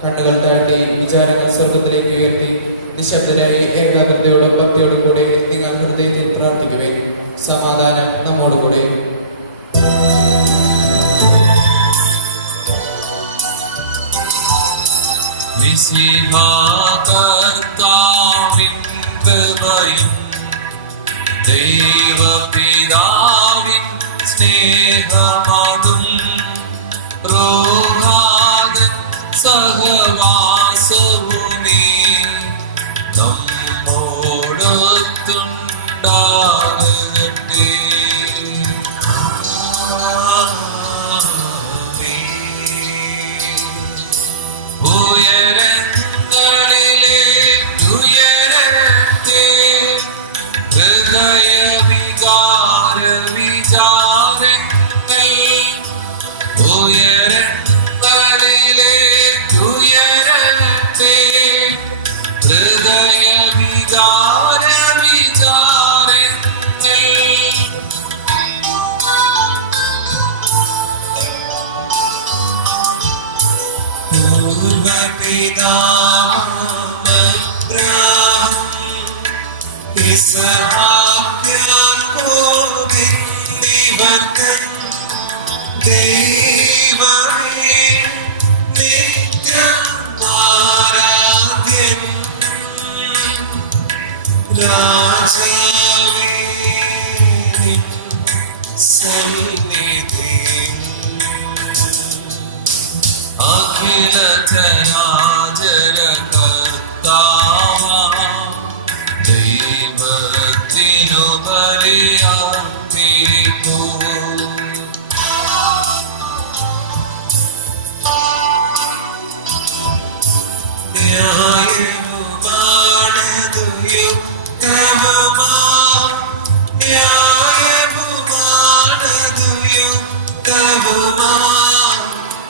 കണ്ണുകൾ താഴ്ത്തി വിചാരങ്ങൾ സ്വർഗത്തിലേക്ക് ഉയർത്തി നിശബ്ദരായി ഏകാഗ്രതയോടും ഭക്തിയോടും കൂടെ നിങ്ങൾ ഹൃദയത്തിൽ പ്രാർത്ഥിക്കുകയും സമാധാനം നമ്മോടുകൂടെ. ദൈവപിതാവിൻ സ്നേഹമാകും റോഹാദൻ സഹവാസവുമേ നമ്മോടൊത്തുണ്ടാകട്ടെ. ഉയരങ്ങളിലേക്കുയരട്ടെ ഹൃദയവികാര വിചാരങ്ങൾ. ഉയരങ്ങളിലേക്കുയരട്ടെ ഹൃദയവികാര വിചാരങ്ങൾ. പൂർവപിതാമബ്രാഹം ഇസ്ഹാക്യാക്കോബിന്നിവർക്കൻ ദൈവമേ നിത്യം ആരാധ്യൻ രാജാവേ നിൻ സന്നിധിയിൽ അഖില ചരാചര ന്യായവുമാണത്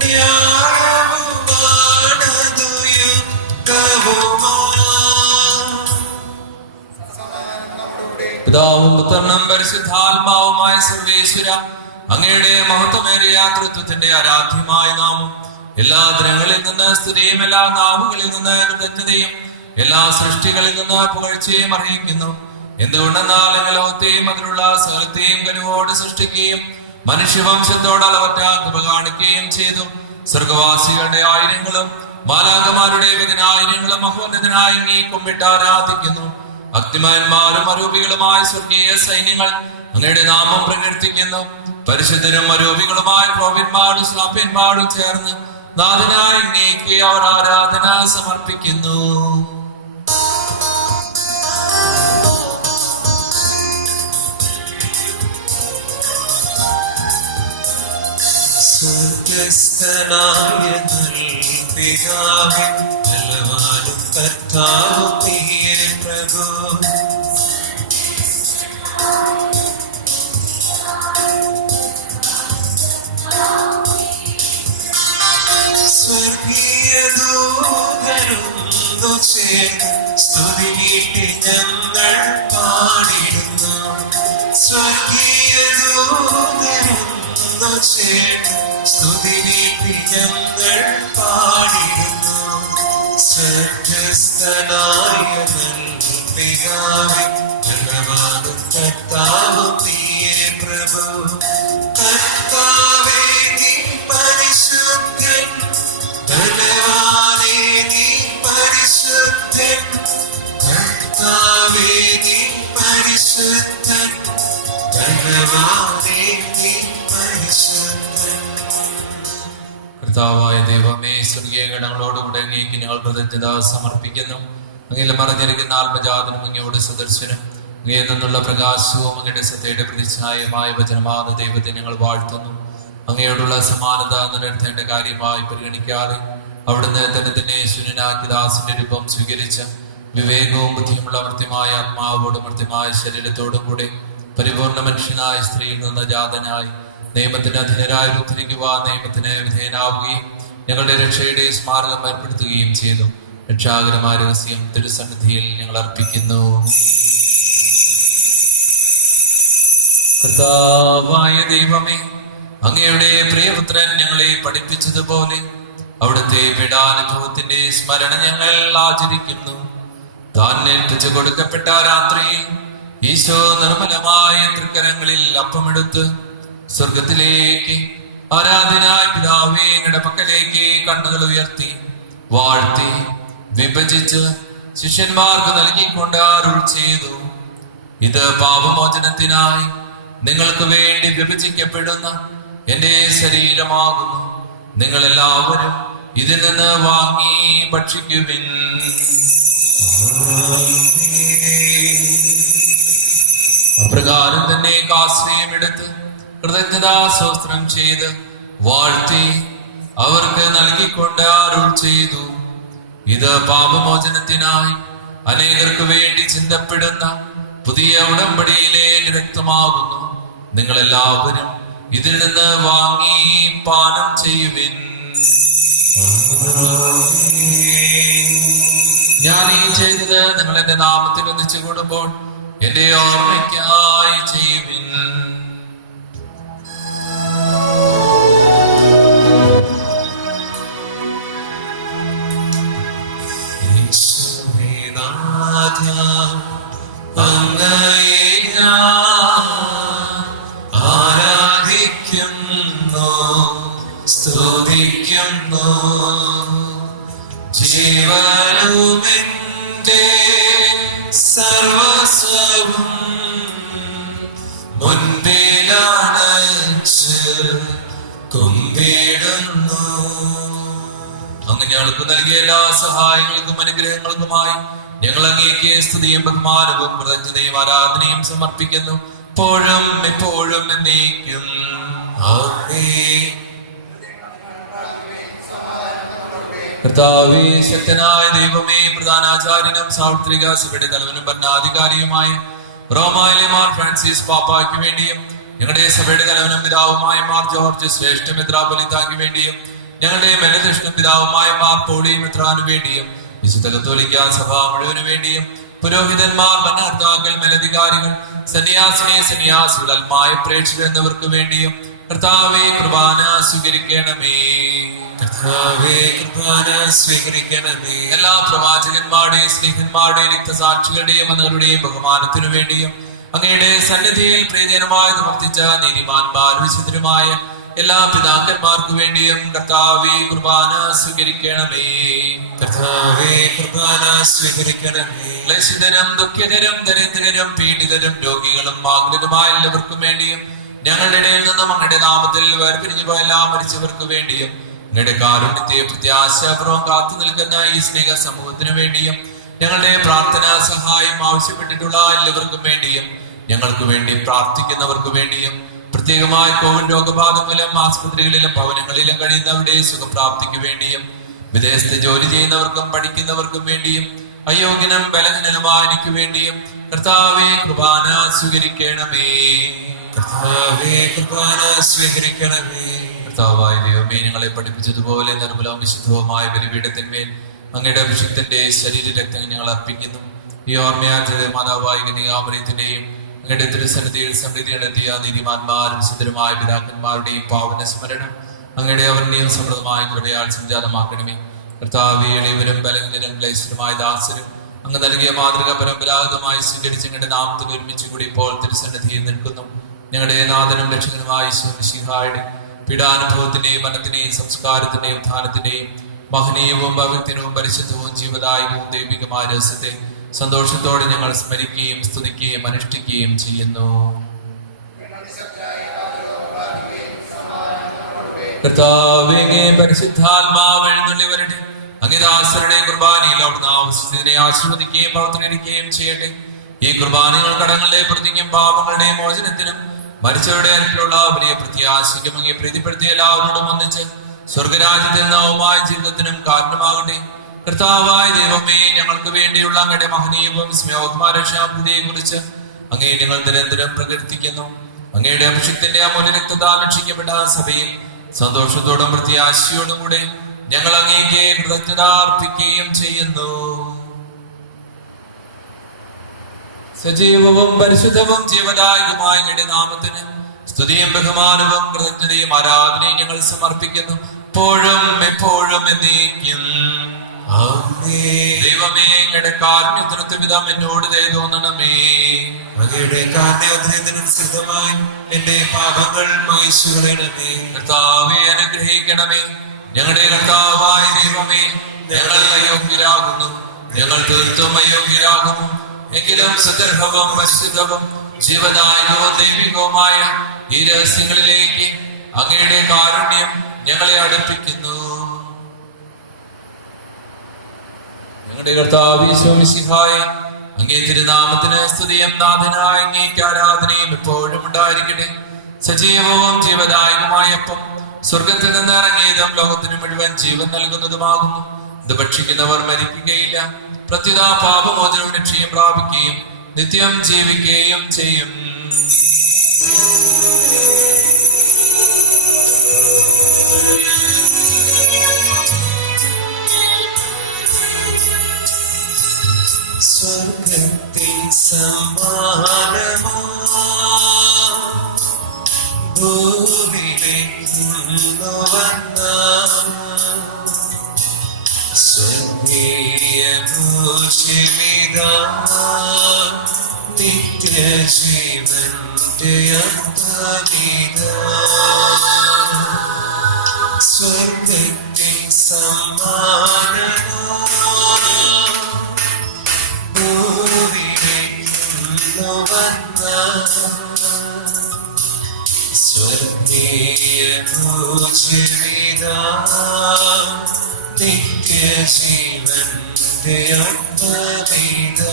ന്യായവുമാണതു പിതാവും പുത്രനും പരിശുദ്ധാത്മാവുമായ സർവേശ്വര, അങ്ങയുടെ മഹത്വമേറിയ തൃത്വത്തിന്റെ ആരാധ്യമായ നാമം എല്ലാ ദിനങ്ങളിൽ നിന്ന് സ്തുതിയും എല്ലാ നാവുകളിൽ നിന്ന് കൃതജ്ഞതയും എല്ലാ സൃഷ്ടികളിൽ നിന്ന് പുകഴ്ചയും അറിയിക്കുന്നു. എന്തുകൊണ്ടെന്നാൽ ലോകത്തെയും അതിലുള്ള സകലത്തെയും കരുവോട് സൃഷ്ടിക്കുകയും മനുഷ്യവംശത്തോട് അളവറ്റ കൃപ കാണിക്കുകയും ചെയ്തു. സ്വർഗവാസികളുടെ ആയിരങ്ങളും മാലാഖമാരുടെ പതിനായിരങ്ങളും മഹോന്നതനായി നീ കുമ്പിട്ട് ആരാധിക്കുന്നു. ഭക്തിമാന്മാരും അരൂപികളുമായ സ്വർഗീയ സൈന്യങ്ങൾ അങ്ങയുടെ നാമം പ്രകീർത്തിക്കുന്നു. പരിശുദ്ധരും അരൂപികളുമായ പ്രവീന്മാരും ശ്രാപ്യന്മാരും ചേർന്ന് നാഥനായി നീക്കി അവർ ആരാധന സമർപ്പിക്കുന്നു. സ്വർഗസ്ഥനായ പിതാവേ, ബലവാനും കർത്താവും നീയേ പ്രഭു. സ്വർഗീയ ദൂതരൊന്നു ചേർന്ന് സ്തുതി നീട്ടി ഞങ്ങൾ പാടിടുന്നു. സ്വർഗീയ ദൂതരൊന്നു ചേർന്ന് സ്തുതി നീട്ടി ഞങ്ങൾ പാടിടുന്നു. സ്വർഗസ്ഥനായ പിതാവേ, ബലവാനും കർത്താവും നീയേ പ്രഭു. കർത്താവേ നീ പരിശുദ്ധൻ, ബലവാനേ നീ പരിശുദ്ധൻ. കർത്താവേ നീ പരിശുദ്ധൻ, ബലവാനേ നീ പരിശുദ്ധൻ. കർത്താവായ ദൈവമേ, സ്വർഗീയ ഗണങ്ങളോടുകൂടെ അങ്ങേക്ക് ഞങ്ങൾ കൃതജ്ഞത സമർപ്പിക്കുന്നു. അങ്ങയിൽ മറഞ്ഞിരിക്കുന്ന ആത്മജാതനും അങ്ങയോട് സദർശനം അങ്ങയിൽ നിന്നുള്ള പ്രകാശവും അങ്ങയുടെ സത്യയുടെ പ്രതിച്ഛായമായ വചനമാകുന്ന ദൈവത്തെ ഞങ്ങൾ വാഴ്ത്തുന്നു. അങ്ങയോടുള്ള സമാനത നിലനിർത്തേണ്ട കാര്യമായി പരിഗണിക്കാതെ അവിടുന്ന് തന്നെ ശൂന്യനാക്കി ദാസന്റെ രൂപം സ്വീകരിച്ച വിവേകവും ബുദ്ധിയുമുള്ള മർത്യമായ ആത്മാവോടും മർത്യമായ ശരീരത്തോടും കൂടെ പരിപൂർണ മനുഷ്യനായ സ്ത്രീയിൽ നിന്ന് ജാതനായി നിയമത്തിന് അധീനരായ ഉദ്ധരിക്കുവാൻ നിയമത്തിന് വിധേയനാവുകയും ഞങ്ങളുടെ രക്ഷയുടെ സ്മാരകം ഏർപ്പെടുത്തുകയും ചെയ്തു. രക്ഷാകരമായ രഹസ്യം തിരുസന്നിധിയിൽ ഞങ്ങൾ അർപ്പിക്കുന്നു. കർത്താവായ ദൈവമേ, അങ്ങയുടെ പ്രിയപുത്രൻ ഞങ്ങളെ പഠിപ്പിച്ചതുപോലെ അവിടുത്തെ പീഡാനുഭവത്തിന്റെ സ്മരണ ഞങ്ങൾ ആചരിക്കുന്നു. താൻ ഏൽപ്പിച്ചു കൊടുക്കപ്പെട്ട രാത്രിയിൽ ഈശോ നിർമ്മലമായ തൃക്കരങ്ങളിൽ അപ്പമെടുത്ത് സ്വർഗത്തിലേക്ക് ആരാധനായ പിതാവേ അങ്ങയുടെ പക്കലേക്ക് കണ്ണുകൾ ഉയർത്തി വാഴ്ത്തി വിഭജിച്ച് ശിഷ്യന്മാർക്ക് നൽകിക്കൊണ്ട് അരുൾ ചെയ്തു: ഇത് പാപമോചനത്തിനായി നിങ്ങൾക്ക് വേണ്ടി വിഭജിക്കപ്പെടുന്ന എന്റെ ശരീരമാകുന്നു. നിങ്ങൾ എല്ലാവരും ഇതിൽ നിന്ന് വാങ്ങി ഭക്ഷിക്കുവിൻ. അപ്രകാരം തന്നെ കാശ്രയം എടുത്ത് കൃതജ്ഞതാ സ്തോത്രം ചെയ്ത് വാഴ്ത്തി അവർക്ക് നൽകിക്കൊണ്ട് അരുൾ ചെയ്തു: ഇത് പാപമോചനത്തിനായി അനേകർക്ക് വേണ്ടി ചിന്തപ്പെടുന്ന പുതിയ ഉടമ്പടിയിലെ രക്തമാകുന്നു. നിങ്ങൾ എല്ലാവരും ഇതിൽ നിന്ന് വാങ്ങി പാനം ചെയ്യുവിൻ. ഞാൻ ഈ ചെയ്തത് നിങ്ങൾ എന്റെ നാമത്തിൽ ഒന്നിച്ചു കൂടുമ്പോൾ എന്റെ ഓർമ്മയ്ക്കായി ചെയ്യുവിൻ. അങ്ങയെ ഞാൻ ആരാധിക്കുന്നു, സ്തുതിക്കുന്നു. ജീവനുമെന്റെ സർവസ്വവും മുൻപിലണച്ച് കുമ്പിടുന്നു. അങ്ങ് ഞങ്ങൾക്ക് നൽകിയ എല്ലാ സഹായങ്ങൾക്കും അനുഗ്രഹങ്ങൾക്കുമായി ഞങ്ങൾ അങ്ങേക്ക് സ്തുതിയും ബഹുമാനവും കൃതജ്ഞതയും ആരാധനയും സമർപ്പിക്കുന്നു. എപ്പോഴും എപ്പോഴും എന്നേക്കും ആമേൻ. കർത്താവേ, ശക്തനായ ദൈവമേ, പ്രധാനാചാര്യനും സാർവത്രിക സഭയുടെ തലവനും ഭരണാധികാരിയുമായ റോമായിലെ മാർ ഫ്രാൻസിസ് പാപ്പായ്ക്ക് വേണ്ടിയും ഞങ്ങളുടെ സഭയുടെ തലവനും പിതാവുമായ മാർ ജോർജ് ശ്രേഷ്ഠ മെത്രാപ്പൊലീത്തായ്ക്ക് വേണ്ടിയും ഞങ്ങളുടെ മെലദൃഷ്ണ പിതാവുമായ മാർ പോളി മെത്രാനു വേണ്ടിയും വിശുദ്ധ കത്തോലിക്ക സഭ മുഴുവനു വേണ്ടിയും പുരോഹിതന്മാർ, ഭരണകർത്താക്കൾ, മേലധികാരികൾ, സന്യാസികൾ, അൽമായ പ്രേക്ഷകർ എന്നിവർക്ക് വേണ്ടിയും കർത്താവേ കുർബാന സ്വീകരിക്കണമേ. കർത്താവേ കുർബാന സ്വീകരിക്കണമേ. എല്ലാ പ്രവാചകന്മാരുടെയും സ്നേഹന്മാരുടെയും രക്തസാക്ഷികളുടെയും അന്നകളുടെയും ബഹുമാനത്തിനു വേണ്ടിയും അങ്ങയുടെ സന്നിധിയിൽ പ്രീതികരമായി പ്രവർത്തിച്ച നീതിമാന്മാർ വിശുദ്ധരുമായ എല്ലാ പിതാക്കന്മാർക്ക് വേണ്ടിയും കർത്താവേ കുർബാന സ്വീകരിക്കണമേ. കർത്താവേ കുർബാന സ്വീകരിക്കണമേ. ക്ലേശിതരും ദുഃഖിതരും ദരിദ്രരും പീഡിതരും രോഗികളും ആകുലരുമായ എല്ലാവർക്കും വേണ്ടിയും ഞങ്ങളുടെ ഇടയിൽ നിന്നും അങ്ങയുടെ നാമത്തിൽ വേർപിരിഞ്ഞു പോയ എല്ലാ മരിച്ചവർക്ക് വേണ്ടിയും അങ്ങയുടെ കാരുണ്യത്തെ പ്രത്യാശാപൂർവം കാത്തു നിൽക്കുന്ന ഈ സ്നേഹ സമൂഹത്തിനു വേണ്ടിയും ഞങ്ങളുടെ പ്രാർത്ഥനാ സഹായം ആവശ്യപ്പെട്ടിട്ടുള്ള എല്ലാവർക്കും വേണ്ടിയും ഞങ്ങൾക്ക് വേണ്ടി പ്രാർത്ഥിക്കുന്നവർക്ക് വേണ്ടിയും പ്രത്യേകമായി കോവിഡ് രോഗബാധ മൂലം ആസ്പത്രികളിലും ഭവനങ്ങളിലും കഴിയുന്നവരുടെ സുഖപ്രാപ്തിക്ക് വേണ്ടിയും വിദേശത്ത് ജോലി ചെയ്യുന്നവർക്കും പഠിക്കുന്നവർക്കും വേണ്ടിയും അയോഗ്യനും ബലഹീനനുമായ എനിക്ക് വേണ്ടിയും കർത്താവേ കുർബാന സ്വീകരിക്കണമേ. കർത്താവേ കുർബാന സ്വീകരിക്കണമേ. കർത്താവായ ദൈവമേ, ഞങ്ങളെ പഠിപ്പിച്ചതുപോലെ നിർമ്മലവും വിശുദ്ധവുമായ ബലിപീഠത്തിന്മേൽ അങ്ങയുടെ അഭിഷിക്തന്റെ ശരീര രക്തങ്ങൾ ഞങ്ങൾ അർപ്പിക്കുന്നു. ഈ ഓർമ്മയാചര മാതാവായ കന്യകാമറിയത്തിന്റെയും അങ്ങയുടെ തിരുസന്നിധിയിൽ സമൃദ്ധി നടത്തിയ നീതിമാന്മാരും വിശുദ്ധരുമായ പിതാക്കന്മാരുടെയും പാവന സ്മരണം അങ്ങയുടെ അവർണ്ണയും സമൃദ്ധമായ കൃപയാൽ സംജാതമാക്കണമേ. കർത്താവേ, എളിയവരും ബലഹീനരും ക്ലേശരുമായ ദാസരും അങ്ങ് നൽകിയ മാതൃക പരമ്പരാഗതമായി സ്വീകരിച്ച് ഞങ്ങളുടെ നാമത്തിൽ ഒരുമിച്ച് കൂടി ഇപ്പോൾ തിരുസന്നിധിയിൽ നിൽക്കുന്നു. ഞങ്ങളുടെ നാഥനും രക്ഷകനുമായ ഈശോമിശിഹായുടെ പീഡാനുഭവത്തിന്റെയും മനത്തിന്റെയും സംസ്കാരത്തിന്റെയും ഉത്ഥാനത്തിന്റെയും മഹനീയവും പവിത്രവും പരിശുദ്ധവും ജീവദായകവും ദൈവികമായ രഹസ്യത്തെ സന്തോഷത്തോടെ ഞങ്ങൾ സ്മരിക്കുകയും സ്തുതിക്കുകയും അനുഷ്ഠിക്കുകയും ചെയ്യുന്നു. കർത്താവേ, പരിശുദ്ധാത്മാവ് എഴുന്നള്ളി വരട്ടെ. അങ്ങേദാസരുടെ കുർബാനയിൽ അവിടുന്ന് ആവശ്യത്തിനെ ആശീർവദിക്കുകയും പ്രവർത്തനിക്കുകയും ചെയ്യട്ടെ. ഈ കുർബാനകൾ കടങ്ങളുടെ പ്രതിജ്ഞയും പാപങ്ങളുടെ മോചനത്തിനും മരിച്ചവരുടെ അരിപ്പിലുള്ള വലിയ പ്രത്യാശയ്ക്കും അങ്ങേ പ്രീതിപ്പെടുത്തിയ എല്ലാവരോടും ഒന്നിച്ച് സ്വർഗരാജ്യത്തിൽ നവമായ ജീവിതത്തിനും കാരണമാകട്ടെ. കർത്താവായ ദൈവമേ, ഞങ്ങൾക്ക് വേണ്ടിയുള്ള അങ്ങയുടെ മഹനീയവും സ്നേഹോത്മാരക്ഷാപ്തിയെ കുറിച്ച് അങ്ങേ ഞങ്ങൾ നിരന്തരം പ്രകീർത്തിക്കുന്നു. അങ്ങയുടെ അഭിഷിക്തന്റെ അമൂല്യ രക്തത്താൽ രക്ഷിക്കപ്പെട്ട സഭയിൽ സന്തോഷത്തോടും പ്രത്യാശയോടും കൂടെ ഞങ്ങൾ അങ്ങേക്ക് കൃതജ്ഞത അർപ്പിക്കുകയും ചെയ്യുന്നു. സജീവവും പരിശുദ്ധവും ജീവദായകമായ അങ്ങയുടെ നാമത്തിന് സ്തുതിയും ബഹുമാനവും കൃതജ്ഞതയും ആരാധനയും ഞങ്ങൾ സമർപ്പിക്കുന്നു, എപ്പോഴും എപ്പോഴും എന്നേക്കും. ദൈവമേ, അങ്ങയുടെ കാരുണ്യത്തിനൊത്ത വിധം എന്നോട് ദയ തോന്നണമേ. അങ്ങയുടെ കാരുണ്യത്തിനനുസൃതമായി എന്റെ പാപങ്ങൾ മായ്ച്ചു കളയണമേ. കർത്താവേ, അനുഗ്രഹിക്കണമേ. ഞങ്ങളുടെ കർത്താവായ ദൈവമേ, ഞങ്ങൾ അയോഗ്യരാകുന്നു, ഞങ്ങൾ തീർത്തും അയോഗ്യരാകുന്നു. എങ്കിലും സുദർഭവും പരിശുദ്ധവും ജീവദായകവും ദൈവികവുമായ ഈ രഹസ്യങ്ങളിലേക്ക് അങ്ങയുടെ കാരുണ്യം ഞങ്ങളെ അടുപ്പിക്കുന്നു. ഞങ്ങളുടെ കർത്താവ് ഈശോമിശിഹായേ, അങ്ങേ തിരുനാമത്തിന് സ്തുതിയും നാഥനായ അങ്ങേക്ക് ആരാധനയും എപ്പോഴും ഉണ്ടായിരിക്കട്ടെ. സജീവവും ജീവദായകമായ അപ്പം സ്വർഗത്തിൽ നിന്ന് ഇറങ്ങിയതും ലോകത്തിന് മുഴുവൻ ജീവൻ നൽകുന്നതുമാകുന്നു. ഇത് ഭക്ഷിക്കുന്നവർ മരിക്കുകയില്ല, പ്രത്യുത പാപമോചനവും രക്ഷയും പ്രാപിക്കുകയും നിത്യം ജീവിക്കുകയും ചെയ്യും. സ്വർഗത്തിൻ സമ്മാനമാ ഭൂവിലേക്കു വന്ന സ്വർഗീയ ഭോജ്യമിതാ നിത്യജീവന്റെ അന്തമിതാ. സ്വർഗത്തിൻ സമ്മാനമാ ഭൂവിലേക്കു വന്ന സ്വർഗീയ ഭോജ്യമിതാ നിത്യജീവന്റെ അന്തമിതാ.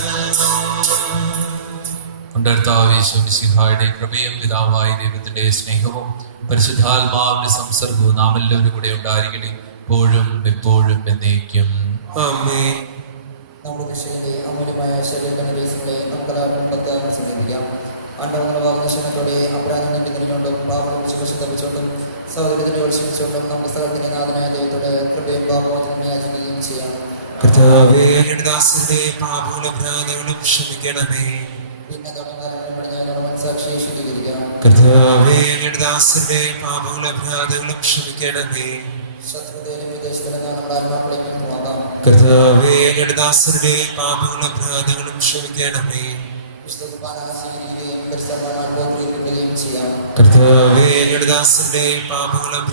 കർത്താവേ, കൃപയും പിതാവായ ദൈവത്തിന്റെ സ്നേഹവും പരിശുദ്ധാത്മാവിന്റെ സംസർഗവും നാം എല്ലാവരും കൂടെ ഉണ്ടായിരിക്കട്ടെ, ഇപ്പോഴും എപ്പോഴും എന്നേക്കും. ആമേൻ. നമ്മുടെ കൃഷിയുടെ അമൂല്യമായ ശരീരങ്ങളെ നമുക്കെല്ലാവർക്കും സമർപ്പിക്കാം. അണ്ടമൂലഭാവനശനത്തോടെ അപരാധം നിന്നുകൊണ്ടും പാപം തപ്പിച്ചുകൊണ്ടും സൗകര്യത്തിന്റെ ക്ഷമിച്ചുകൊണ്ടും നമുക്ക് സ്ഥലത്തിന്റെ നാഥനായ ദൈവത്തോട് കൃപയും പാപമോചനം യാചിക്കുകയും ചെയ്യാം. കർത്താവേ, അങ്ങയുടെ ദാസന്റെ പാപങ്ങളും ക്ഷമിക്കണമേ. പിന്നെ തുടങ്ങാനും മനസ്സാക്ഷിയെ ശുദ്ധീകരിക്കാം. കർത്താവേ, അങ്ങയുടെ ദാസന്റെ പാപങ്ങളും ക്ഷമിക്കണമേ. ശത്രുതയിലും വിദേശത്തിലും നമ്മുടെ ആത്മാക്കളെയും നോക്കാം. കർത്താവേ, അങ്ങയുടെ ദാസന്റെ പാപങ്ങളും ക്ഷമിക്കണമേ. ചെയ്യാം. കർത്താവേ, അങ്ങയുടെ ദാസന്റെ പാപങ്ങളും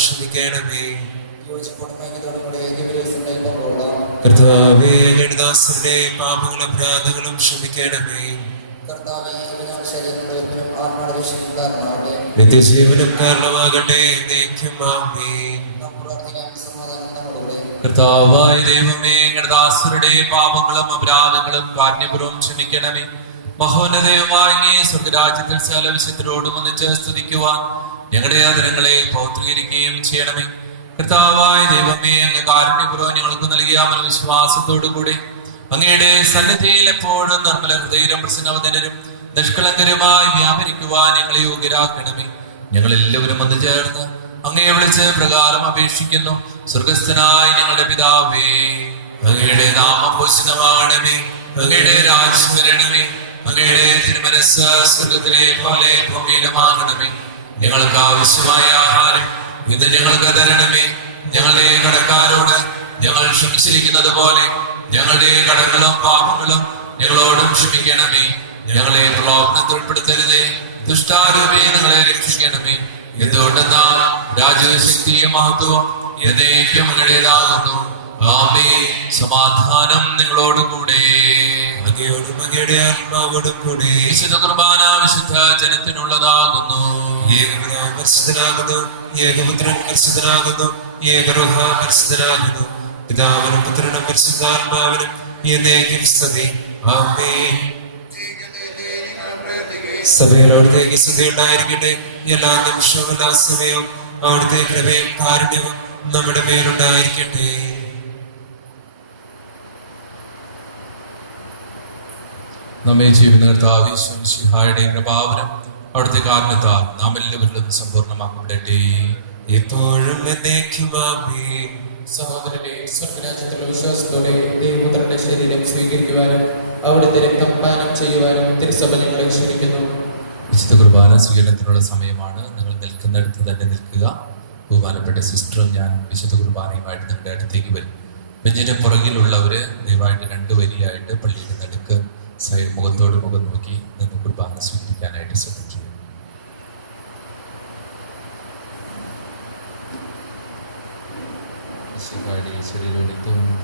ക്ഷമിക്കണമേ. കർത്താവേ, അങ്ങയുടെ ദാസന്റെ പാപങ്ങളും ക്ഷമിക്കണമേ. നിത്യജീവനും കാരണമാകട്ടെ. ആമേൻ. കർത്താവായ ദൈവമേ, ഞങ്ങളുടെ ദാസരുടെ പാപങ്ങളും അപരാധങ്ങളും കാരുണ്യപൂർവ്വം ക്ഷമിക്കണമേ. മഹോന്നതയുമായ അങ്ങേ സ്വർഗരാജ്യത്തിൽ സകല വിശുദ്ധരോടും ഒന്നിച്ച് സ്തുതിക്കുവാൻ ഞങ്ങളുടെ ആദരങ്ങളെ പൗത്രീകരിക്കുകയും ചെയ്യണമേ. കർത്താവായ ദൈവമേ, അങ്ങ് കാരുണ്യപൂർവ്വം ഞങ്ങൾക്ക് നൽകിയ വിശ്വാസത്തോടു കൂടി അങ്ങയുടെ സന്നിധിയിൽ എപ്പോഴും നിർമ്മല ഹൃദയരും പ്രസന്നവദനരും നിഷ്കളങ്കരുമായി വ്യാപരിക്കുവാൻ ഞങ്ങളെ യോഗ്യരാക്കണമേ. ഞങ്ങൾ എല്ലാവരും വന്നു ചേർന്ന് അങ്ങയെ വിളിച്ച് പ്രകാരം അപേക്ഷിക്കുന്നു. സ്വർഗസ്ഥനായ ഞങ്ങളുടെ പിതാവേ, അങ്ങയുടെ നാമം പൂജിതമാകണമേ. അങ്ങയുടെ രാജ്യം വരണമേ. അങ്ങയുടെ തിരുമനസ്സ് സ്വർഗത്തിലെ പോലെ ഭൂമിയിലുമാകണമേ. ഞങ്ങൾക്ക് ആവശ്യമായ ആഹാരം ഇന്ന് ഞങ്ങൾക്ക് തരണമേ. ഞങ്ങളുടെ കടക്കാരോട് ഞങ്ങൾ ക്ഷമിച്ചിരിക്കുന്നത് പോലെ ഞങ്ങളുടെ കടങ്ങളും പാപങ്ങളും ഞങ്ങളോടും ക്ഷമിക്കണമേ. ഞങ്ങളെ പ്രലോഭനത്തിൽ ഉൾപ്പെടുത്തരുതേ, ദുഷ്ടാരൂപേ ഞങ്ങളെ രക്ഷിക്കണമേ. എന്തുകൊണ്ടെന്നാൽ രാജ്യവും ശക്തിയും മഹത്വവും എന്നേക്കും അങ്ങയുടേതാകുന്നു. ആമേൻ. സമാധാനം നിങ്ങളോടുകൂടെ. അങ്ങയോടും അങ്ങയുടെ ആത്മാവോടും കൂടെ. വിശുദ്ധ കുർബാന വിശുദ്ധ ജനത്തിനുള്ളതാകുന്നു. ഏകപിതാവ് പരിശുദ്ധനാകുന്നു, ഏകപുത്രൻ പരിശുദ്ധനാകുന്നു, ഏകരൂഹ പരിശുദ്ധനാകുന്നു. പിതാവിനും പുത്രനും പരിശുദ്ധാത്മാവിനും എന്നേക്കും സ്തുതി. ആമേൻ. സഭയിൽ അവിടുത്തേക്ക് സ്തുതി ഉണ്ടായിരിക്കട്ടെ. എല്ലാ നിമിഷവും എല്ലാ സമയവും അവിടുത്തെ കൃപയും കാരുണ്യവും നമ്മുടെ മേലുണ്ടായിരിക്കട്ടെ. നമ്മെ ജീവിത കർത്താവ് യേശു മിശിഹായുടെ കൃപാവരം അവിടുത്തെ കാരണത്താൽ നാം എല്ലാവരിലും സമ്പൂർണ്ണമാക്കപ്പെടട്ടെ. എപ്പോഴും എന്നേക്കും ആമേൻ. സഹോദരനെ, സ്വർഗരാജ്യത്തിലുള്ള വിശ്വാസത്തോടെ ദൈവപുത്രന്റെ ശരീരം സ്വീകരിക്കുവാനും അവിടുത്തെ രക്തം പാനം ചെയ്യുവാനും തിരുസഭ നിങ്ങളെ ക്ഷണിക്കുന്നു. വിശുദ്ധ കുർബാന സ്വീകരണത്തിനുള്ള സമയമാണ്. നിങ്ങൾ നിൽക്കുന്നിടത്ത് തന്നെ നിൽക്കുക. ബഹുമാനപ്പെട്ട സിസ്റ്ററും ഞാൻ വിശുദ്ധ കുർബാനയുമായിട്ട് നിങ്ങളുടെ അടുത്തേക്ക് വരും. ബെഞ്ചിന് പുറകിലുള്ളവര് ദയവായിട്ട് 2 വരിയായിട്ട് പള്ളിയുടെ നടുക്ക് മുഖത്തോട് മുഖം നോക്കി നിന്ന് കുർബാന സ്വീകരിക്കാനായിട്ട് ശ്രദ്ധിക്കുക. ശരീരം എടുത്തോന്നും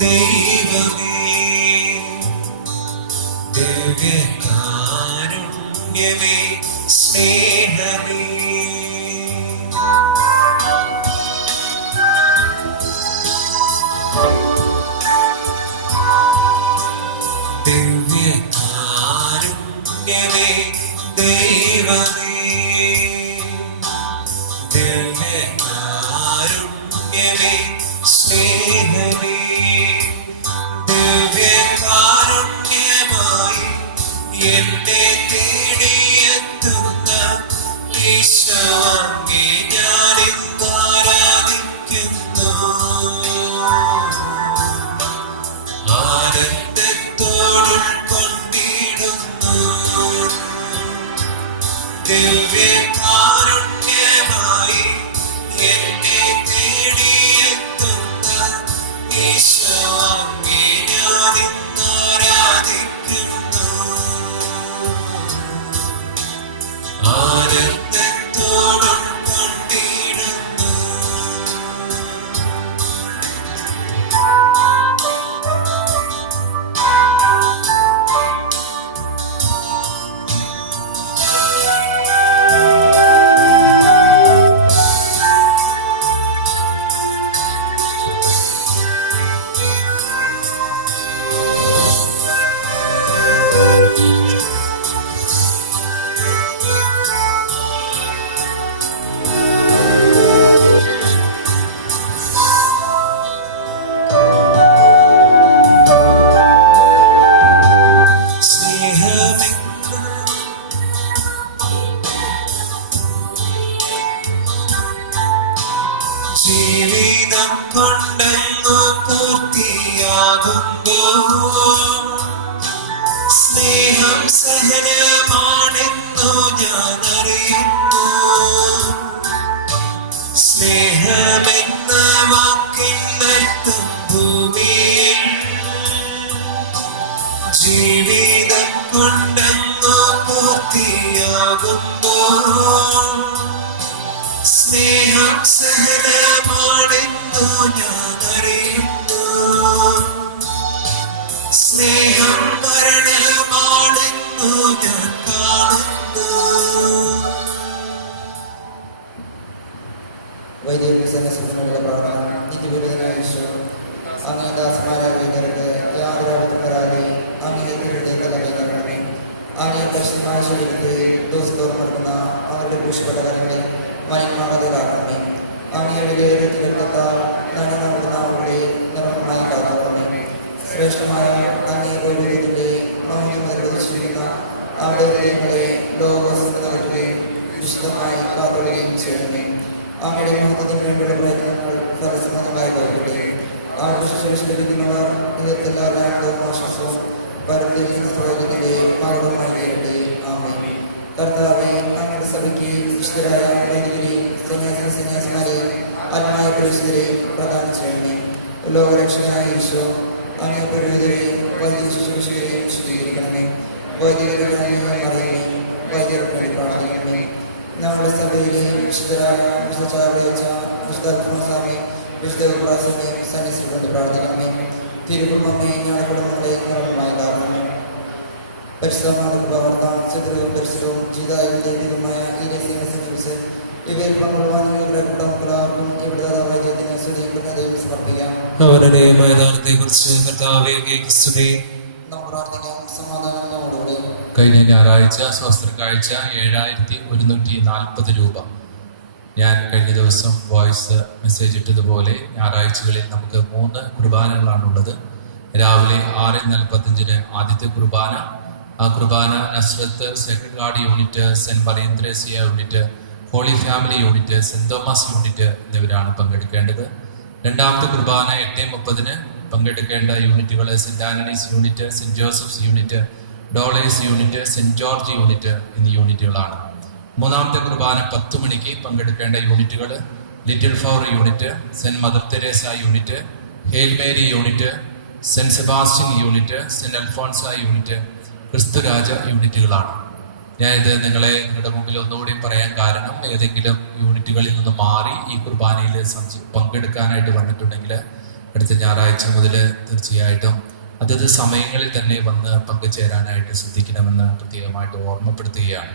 ദൈവമേ, ദിവ്യകാരുണ്യമേ, സ്നേഹമേ, ദിവ്യകാരുണ്യമേ, ദൈവമേ, ദിവ്യകാരുണ്യമേ, സ്നേഹമേ, ദിവ്യകാരുണ്യമായി എന്നെ തേടിയെത്തുന്ന ഈശോയെ ഞാനിന്ന് ആരാധിക്കുന്നു. ആനന്ദത്തോടുൾക്കൊണ്ടിടുന്നു. ദിവ്യകാരുണ്യമായി എന്നെ തേടിയെത്തുന്ന ഈശോയെ ഞാനിന്ന് ആരാധിക്കുന്നു. ആനന്ദത്തോടുൾക്കൊണ്ടിടുന്നു. കൊണ്ടങ്ങു പൂർത്തിയാകുമ്പോ സ്നേഹം സഹനമാണെന്നു ഞാൻ അറിയുന്നു. സ്നേഹമെന്ന വാക്കിനർത്ഥം ഭൂമിയിൽ ജീവിതം കൊണ്ടങ്ങു പൂർത്തിയാകുമ്പോ സ്നേഹം സഹനമാണെന്നു ഞാൻ അറിയുന്നു. സ്നേഹം മരണമാണെന്നു ഞാൻ കാണുന്നു. വൈദ്യുതിനുള്ള പ്രാർത്ഥന. നിത്യപുരുതനായ ഈശോ, അങ്ങേ ദാസന്മാരായ വൈദ്യർക്ക് യാതൊരു അബദ്ധം വരാതെ അങ്ങേ ഹൃദയത്തിലറിയിക്കണമേ. അങ്ങേ പരിശുദ്ധമായ ശരീരത്തെ ദിവസത്തോറും നടക്കുന്ന അവരുടെ പുഷ്പല കരങ്ങളെ മയമാകാതെ കാക്കണമേ. അങ്ങേ വിലയിരുത്തത്താൽ നന്ദി നൽകുന്ന അവരുടെ നിർമ്മലമായി കാക്കണമേ. ശ്രേഷ്ഠമായ അങ്ങേ വൈദ്യുതിന്റെ മൗനം നിർവഹിച്ചിരിക്കുന്ന അവരുടെ ഹൃദയങ്ങളെ ലോകത്തിൽ നടത്തുകയും വിശുദ്ധമായി കാത്തുകയും ചെയ്യണമേ. അങ്ങയുടെ മഹത്വത്തിന് വേണ്ടിയുള്ള പ്രയത്നങ്ങൾ ഫലസമതങ്ങളായി കഴിക്കട്ടെ. അവരുടെ ശുശ്രൂഷ ലഭിക്കുന്നവർ ഇതെല്ലാ ആനന്ദവും ആശ്വാസവും പരത്തിരിക്കുന്ന പ്രയോജനത്തിന്റെ മാർഗമായി തീരട്ടെ. ആമേൻ. കർത്താവെ, അങ്ങയുടെ സഭയ്ക്ക് വിശുദ്ധരായ വൈദികരെയും സന്യാസിമാരെയും അന്മായ പ്രവേശിതരെയും പ്രദാനം ചെയ്യണമേ. ലോകരക്ഷകനായ ഈശോ, അങ്ങേ പുരോഹിതരെയും വൈദിക ശുശ്രൂഷകരെയും വിശദീകരിക്കണമേ. വൈദികരായ മറിയമേ, വൈദികർക്ക് വേണ്ടി പ്രാർത്ഥിക്കണമേ. നമ്മുടെ സഭയിലെ വിശുദ്ധരായ വിശുദ്ധാത്മസ്വാമി, വിശുദ്ധ പ്രാസനെ സന്യസിച്ചുകൊണ്ട് പ്രാർത്ഥിക്കണമേ. തിരുകുടുംബമേ, ഞങ്ങളുടെ കുടുംബങ്ങളെ നിറമമായി കാരണമേ. പരിശുദ്ധമായ പ്രവർത്തനം സുദൃഢവും പരിശുദ്ധവും ജീതായും ദൈവികമായ ഈ രഹസ്യങ്ങളെ സമീപിച്ച് ഇവയിൽ പങ്കുകൊള്ളുവാൻ എല്ലാവർക്കും ഇവിടുത്തെ വൈദ്യത്തിന് സ്തുതിയും സമർപ്പിക്കാം. അവരുടെ മൈതാനത്തെ കുറിച്ച് കർത്താവേ സ്തുതി. നമുക്ക് പ്രാർത്ഥിക്കാം. സമാധാനം നമ്മോടുകൂടെ. കഴിഞ്ഞ ഞായറാഴ്ച സ്വസ്ത്രക്കാഴ്ച 7140 രൂപ. ഞാൻ കഴിഞ്ഞ ദിവസം വോയിസ് മെസ്സേജ് ഇട്ടതുപോലെ ഞായറാഴ്ചകളിൽ നമുക്ക് 3 കുർബാനകളാണുള്ളത്. രാവിലെ 6:45 ആദ്യത്തെ കുർബാന. ആ കുർബാന Nazareth sacred heart unit, saint Mariam Thresia unit, holy family unit, saint Thomas unit എന്നിവരാണ് പങ്കെടുക്കേണ്ടത്. രണ്ടാമത്തെ കുർബാന 8:30 പങ്കെടുക്കേണ്ട യൂണിറ്റുകൾ saint Antony's unit, saint Joseph's unit, Dolours unit, saint George unit എന്നീ യൂണിറ്റുകളാണ്. മൂന്നാമത്തെ കുർബാന 10 മണിക്ക് പങ്കെടുക്കേണ്ട യൂണിറ്റുകൾ little flower unit, saint mother Teresa unit, hail Mary unit, saint Sebastian unit, saint Alphonsa unit, Kristuraja യൂണിറ്റുകളാണ്. ഞാനിത് നിങ്ങളുടെ മുമ്പിൽ ഒന്നുകൂടി പറയാൻ കാരണം, ഏതെങ്കിലും യൂണിറ്റുകളിൽ നിന്ന് മാറി ഈ കുർബാനയിൽ പങ്കെടുക്കാനായിട്ട് വന്നിട്ടുണ്ടെങ്കിൽ അടുത്ത ഞായറാഴ്ച മുതൽ തീർച്ചയായിട്ടും അതത് സമയങ്ങളിൽ തന്നെ വന്ന് പങ്കുചേരാനായിട്ട് ശ്രദ്ധിക്കണമെന്ന് പ്രത്യേകമായിട്ട് ഓർമ്മപ്പെടുത്തുകയാണ്.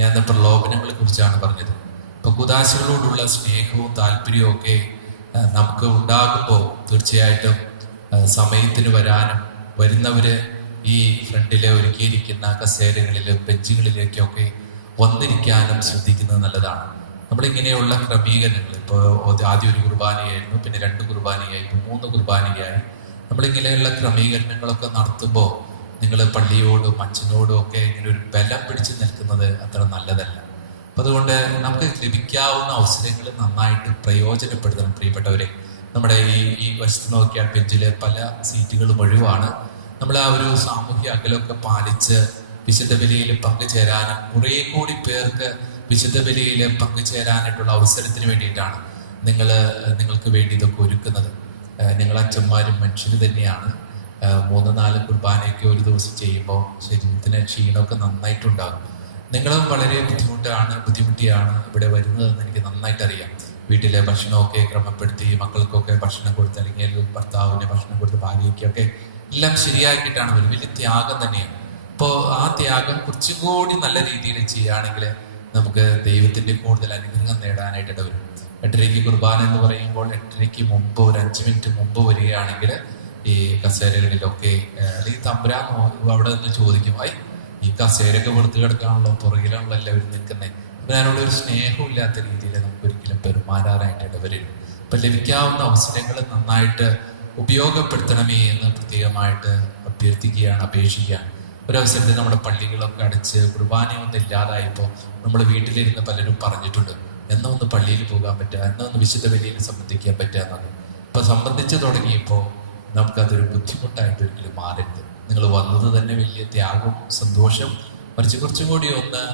ഞാൻ പ്രലോഭനങ്ങളെ കുറിച്ചാണ് പറഞ്ഞത്. ഇപ്പൊ കുദാശകളോടുള്ള സ്നേഹവും താല്പര്യവും ഒക്കെ നമുക്ക് ഉണ്ടാകുമ്പോൾ തീർച്ചയായിട്ടും സമയത്തിന് വരാനും വരുന്നവര് ഈ ഫ്രണ്ടിലെ ഒരുക്കിയിരിക്കുന്ന കസേരകളിലും ബെഞ്ചുകളിലേക്കൊക്കെ വന്നിരിക്കാനും ശ്രദ്ധിക്കുന്നത് നല്ലതാണ്. നമ്മളിങ്ങനെയുള്ള ക്രമീകരണങ്ങൾ, ഇപ്പോൾ ആദ്യം ഒരു കുർബാനയായിരുന്നു, പിന്നെ 2 കുർബാനയായി, 3 കുർബാനയായി. നമ്മളിങ്ങനെയുള്ള ക്രമീകരണങ്ങളൊക്കെ നടത്തുമ്പോൾ നിങ്ങൾ പള്ളിയോടും അച്ഛനോടും ഒക്കെ ഇങ്ങനെ ഒരു ബലം പിടിച്ചു നിൽക്കുന്നത് അത്ര നല്ലതല്ല. അപ്പം അതുകൊണ്ട് നമുക്ക് ലഭിക്കാവുന്ന അവസരങ്ങൾ നന്നായിട്ട് പ്രയോജനപ്പെടുത്തണം പ്രിയപ്പെട്ടവരെ. നമ്മുടെ ഈ വശത്ത് നോക്കിയാൽ ബെഞ്ചിൽ പല സീറ്റുകളും ഒഴിവാണ്. നമ്മൾ ആ ഒരു സാമൂഹ്യ അകലമൊക്കെ പാലിച്ച് വിശുദ്ധ ബലിയിൽ പങ്കുചേരാനും കുറേ കൂടി പേർക്ക് വിശുദ്ധ ബലിയിൽ പങ്കുചേരാനായിട്ടുള്ള അവസരത്തിന് വേണ്ടിയിട്ടാണ് നിങ്ങൾക്ക് വേണ്ടി ഇതൊക്കെ ഒരുക്കുന്നത്. നിങ്ങൾ അച്ഛന്മാരും മനുഷ്യർ തന്നെയാണ്. 3-4 കുർബാനയൊക്കെ ഒരു ദിവസം ചെയ്യുമ്പോൾ ശരീരത്തിന് ക്ഷീണമൊക്കെ നന്നായിട്ടുണ്ടാകും. നിങ്ങളും വളരെ ബുദ്ധിമുട്ടിയാണ് ഇവിടെ വരുന്നതെന്ന് എനിക്ക് നന്നായിട്ട് അറിയാം. വീട്ടിലെ ഭക്ഷണമൊക്കെ ക്രമപ്പെടുത്തി മക്കൾക്കൊക്കെ ഭക്ഷണം കൊടുത്ത്, അല്ലെങ്കിൽ ഭർത്താവിന് ഭക്ഷണം കൊടുത്ത്, ഭാര്യയ്ക്കൊക്കെ എല്ലാം ശരിയാക്കിയിട്ടാണ് വരും. വലിയ ത്യാഗം തന്നെയാണ്. അപ്പോൾ ആ ത്യാഗം കുറച്ചും കൂടി നല്ല രീതിയിൽ ചെയ്യുകയാണെങ്കിൽ നമുക്ക് ദൈവത്തിന്റെ കൂടുതൽ അനുഗ്രഹം നേടാനായിട്ട് ഇടവരും. 8:30 കുർബാന എന്ന് പറയുമ്പോൾ 8:30 മുമ്പ് ഒരു 5 മിനിറ്റ് മുമ്പ് വരികയാണെങ്കിൽ ഈ കസേരകളിലൊക്കെ, അല്ലെങ്കിൽ തമ്പുരാൻ അവിടെ നിന്ന് ചോദിക്കും, ഈ കസേരയൊക്കെ വെറുതെ കിടക്കാണല്ലോ, പുറകിലാണല്ലോ എല്ലാവരും നിൽക്കുന്നത്. അപ്പൊ അതിനുള്ള ഒരു സ്നേഹമില്ലാത്ത രീതിയിൽ നമുക്ക് ഒരിക്കലും പെരുമാറാനായിട്ട് ഇടവരും. അപ്പൊ ലഭിക്കാവുന്ന അവസരങ്ങൾ നന്നായിട്ട് ഉപയോഗപ്പെടുത്തണമേ എന്ന് പ്രത്യേകമായിട്ട് അഭ്യർത്ഥിക്കുകയാണ്, അപേക്ഷിക്കുകയാണ്. ഒരവസരത്തിൽ നമ്മുടെ പള്ളികളൊക്കെ അടച്ച് കുർബാനയൊന്നും ഇല്ലാതായപ്പോൾ നമ്മൾ വീട്ടിലിരുന്ന് പലരും പറഞ്ഞിട്ടുണ്ട്, എന്നാ ഒന്ന് പള്ളിയിൽ പോകാൻ പറ്റുക, എന്നാ ഒന്ന് വിശുദ്ധ ബലിയിൽ സംബന്ധിക്കാൻ പറ്റുക എന്നൊക്കെ. ഇപ്പൊ സംബന്ധിച്ച് തുടങ്ങിയപ്പോൾ നമുക്കതൊരു ബുദ്ധിമുട്ടായിട്ട് ഒരിക്കലും മാറരുത്. നിങ്ങൾ വന്നത് തന്നെ വലിയ ത്യാഗവും സന്തോഷം, മറിച്ച് കുറച്ചും കൂടി ഒന്ന്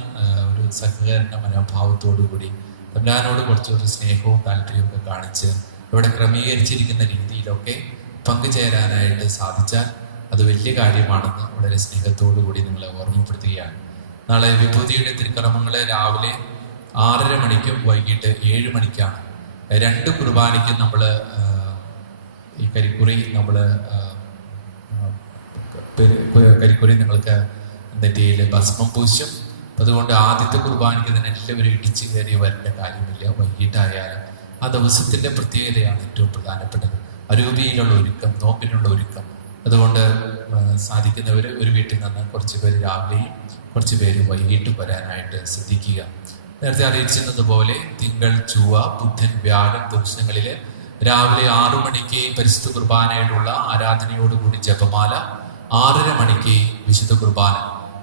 ഒരു സഹകരണ മനോഭാവത്തോടു കൂടി തമ്പുരാനോട് കുറച്ചൊരു സ്നേഹവും താല്പര്യവും ഒക്കെ കാണിച്ച് ഇവിടെ ക്രമീകരിച്ചിരിക്കുന്ന രീതിയിലൊക്കെ പങ്കുചേരാനായിട്ട് സാധിച്ചാൽ അത് വലിയ കാര്യമാണെന്ന് വളരെ സ്നേഹത്തോടു കൂടി നിങ്ങളെ ഓർമ്മപ്പെടുത്തുകയാണ്. നാളെ വിഭൂതിയുടെ തിരുക്കർമ്മങ്ങൾ രാവിലെ 6:30 മണിക്കും വൈകിട്ട് 7 മണിക്കാണ്. 2 കുർബാനയ്ക്കും നമ്മൾ ഈ കരിക്കുറി നിങ്ങൾക്ക് നെറ്റിയിൽ ഭസ്മം പൂശും. അതുകൊണ്ട് ആദ്യത്തെ കുർബാനയ്ക്ക് തന്നെ എല്ലാവരും ഇടിച്ചു കയറി വരേണ്ട കാര്യമില്ല. വൈകിട്ടായാലും ആ ദിവസത്തിന്റെ പ്രത്യേകതയാണ് ഏറ്റവും പ്രധാനപ്പെട്ടത്. അരൂപിയിലുള്ള ഒരുക്കം, നോമ്പിനുള്ള ഒരുക്കം. അതുകൊണ്ട് സാധിക്കുന്നവർ ഒരു വീട്ടിൽ നിന്ന് കുറച്ച് പേര് രാവിലെയും കുറച്ച് പേര് വൈകിട്ടും വരാനായിട്ട് ശ്രദ്ധിക്കുക. നേരത്തെ അറിയിച്ചിരുന്നതുപോലെ തിങ്കൾ, ചൊവ്വ, ബുധൻ, വ്യാഴം ദിവസങ്ങളിൽ രാവിലെ 6 മണിക്ക് പരിശുദ്ധ കുർബാനയിലുള്ള ആരാധനയോടുകൂടി ജപമാല, 6:30 മണിക്ക് വിശുദ്ധ കുർബാന,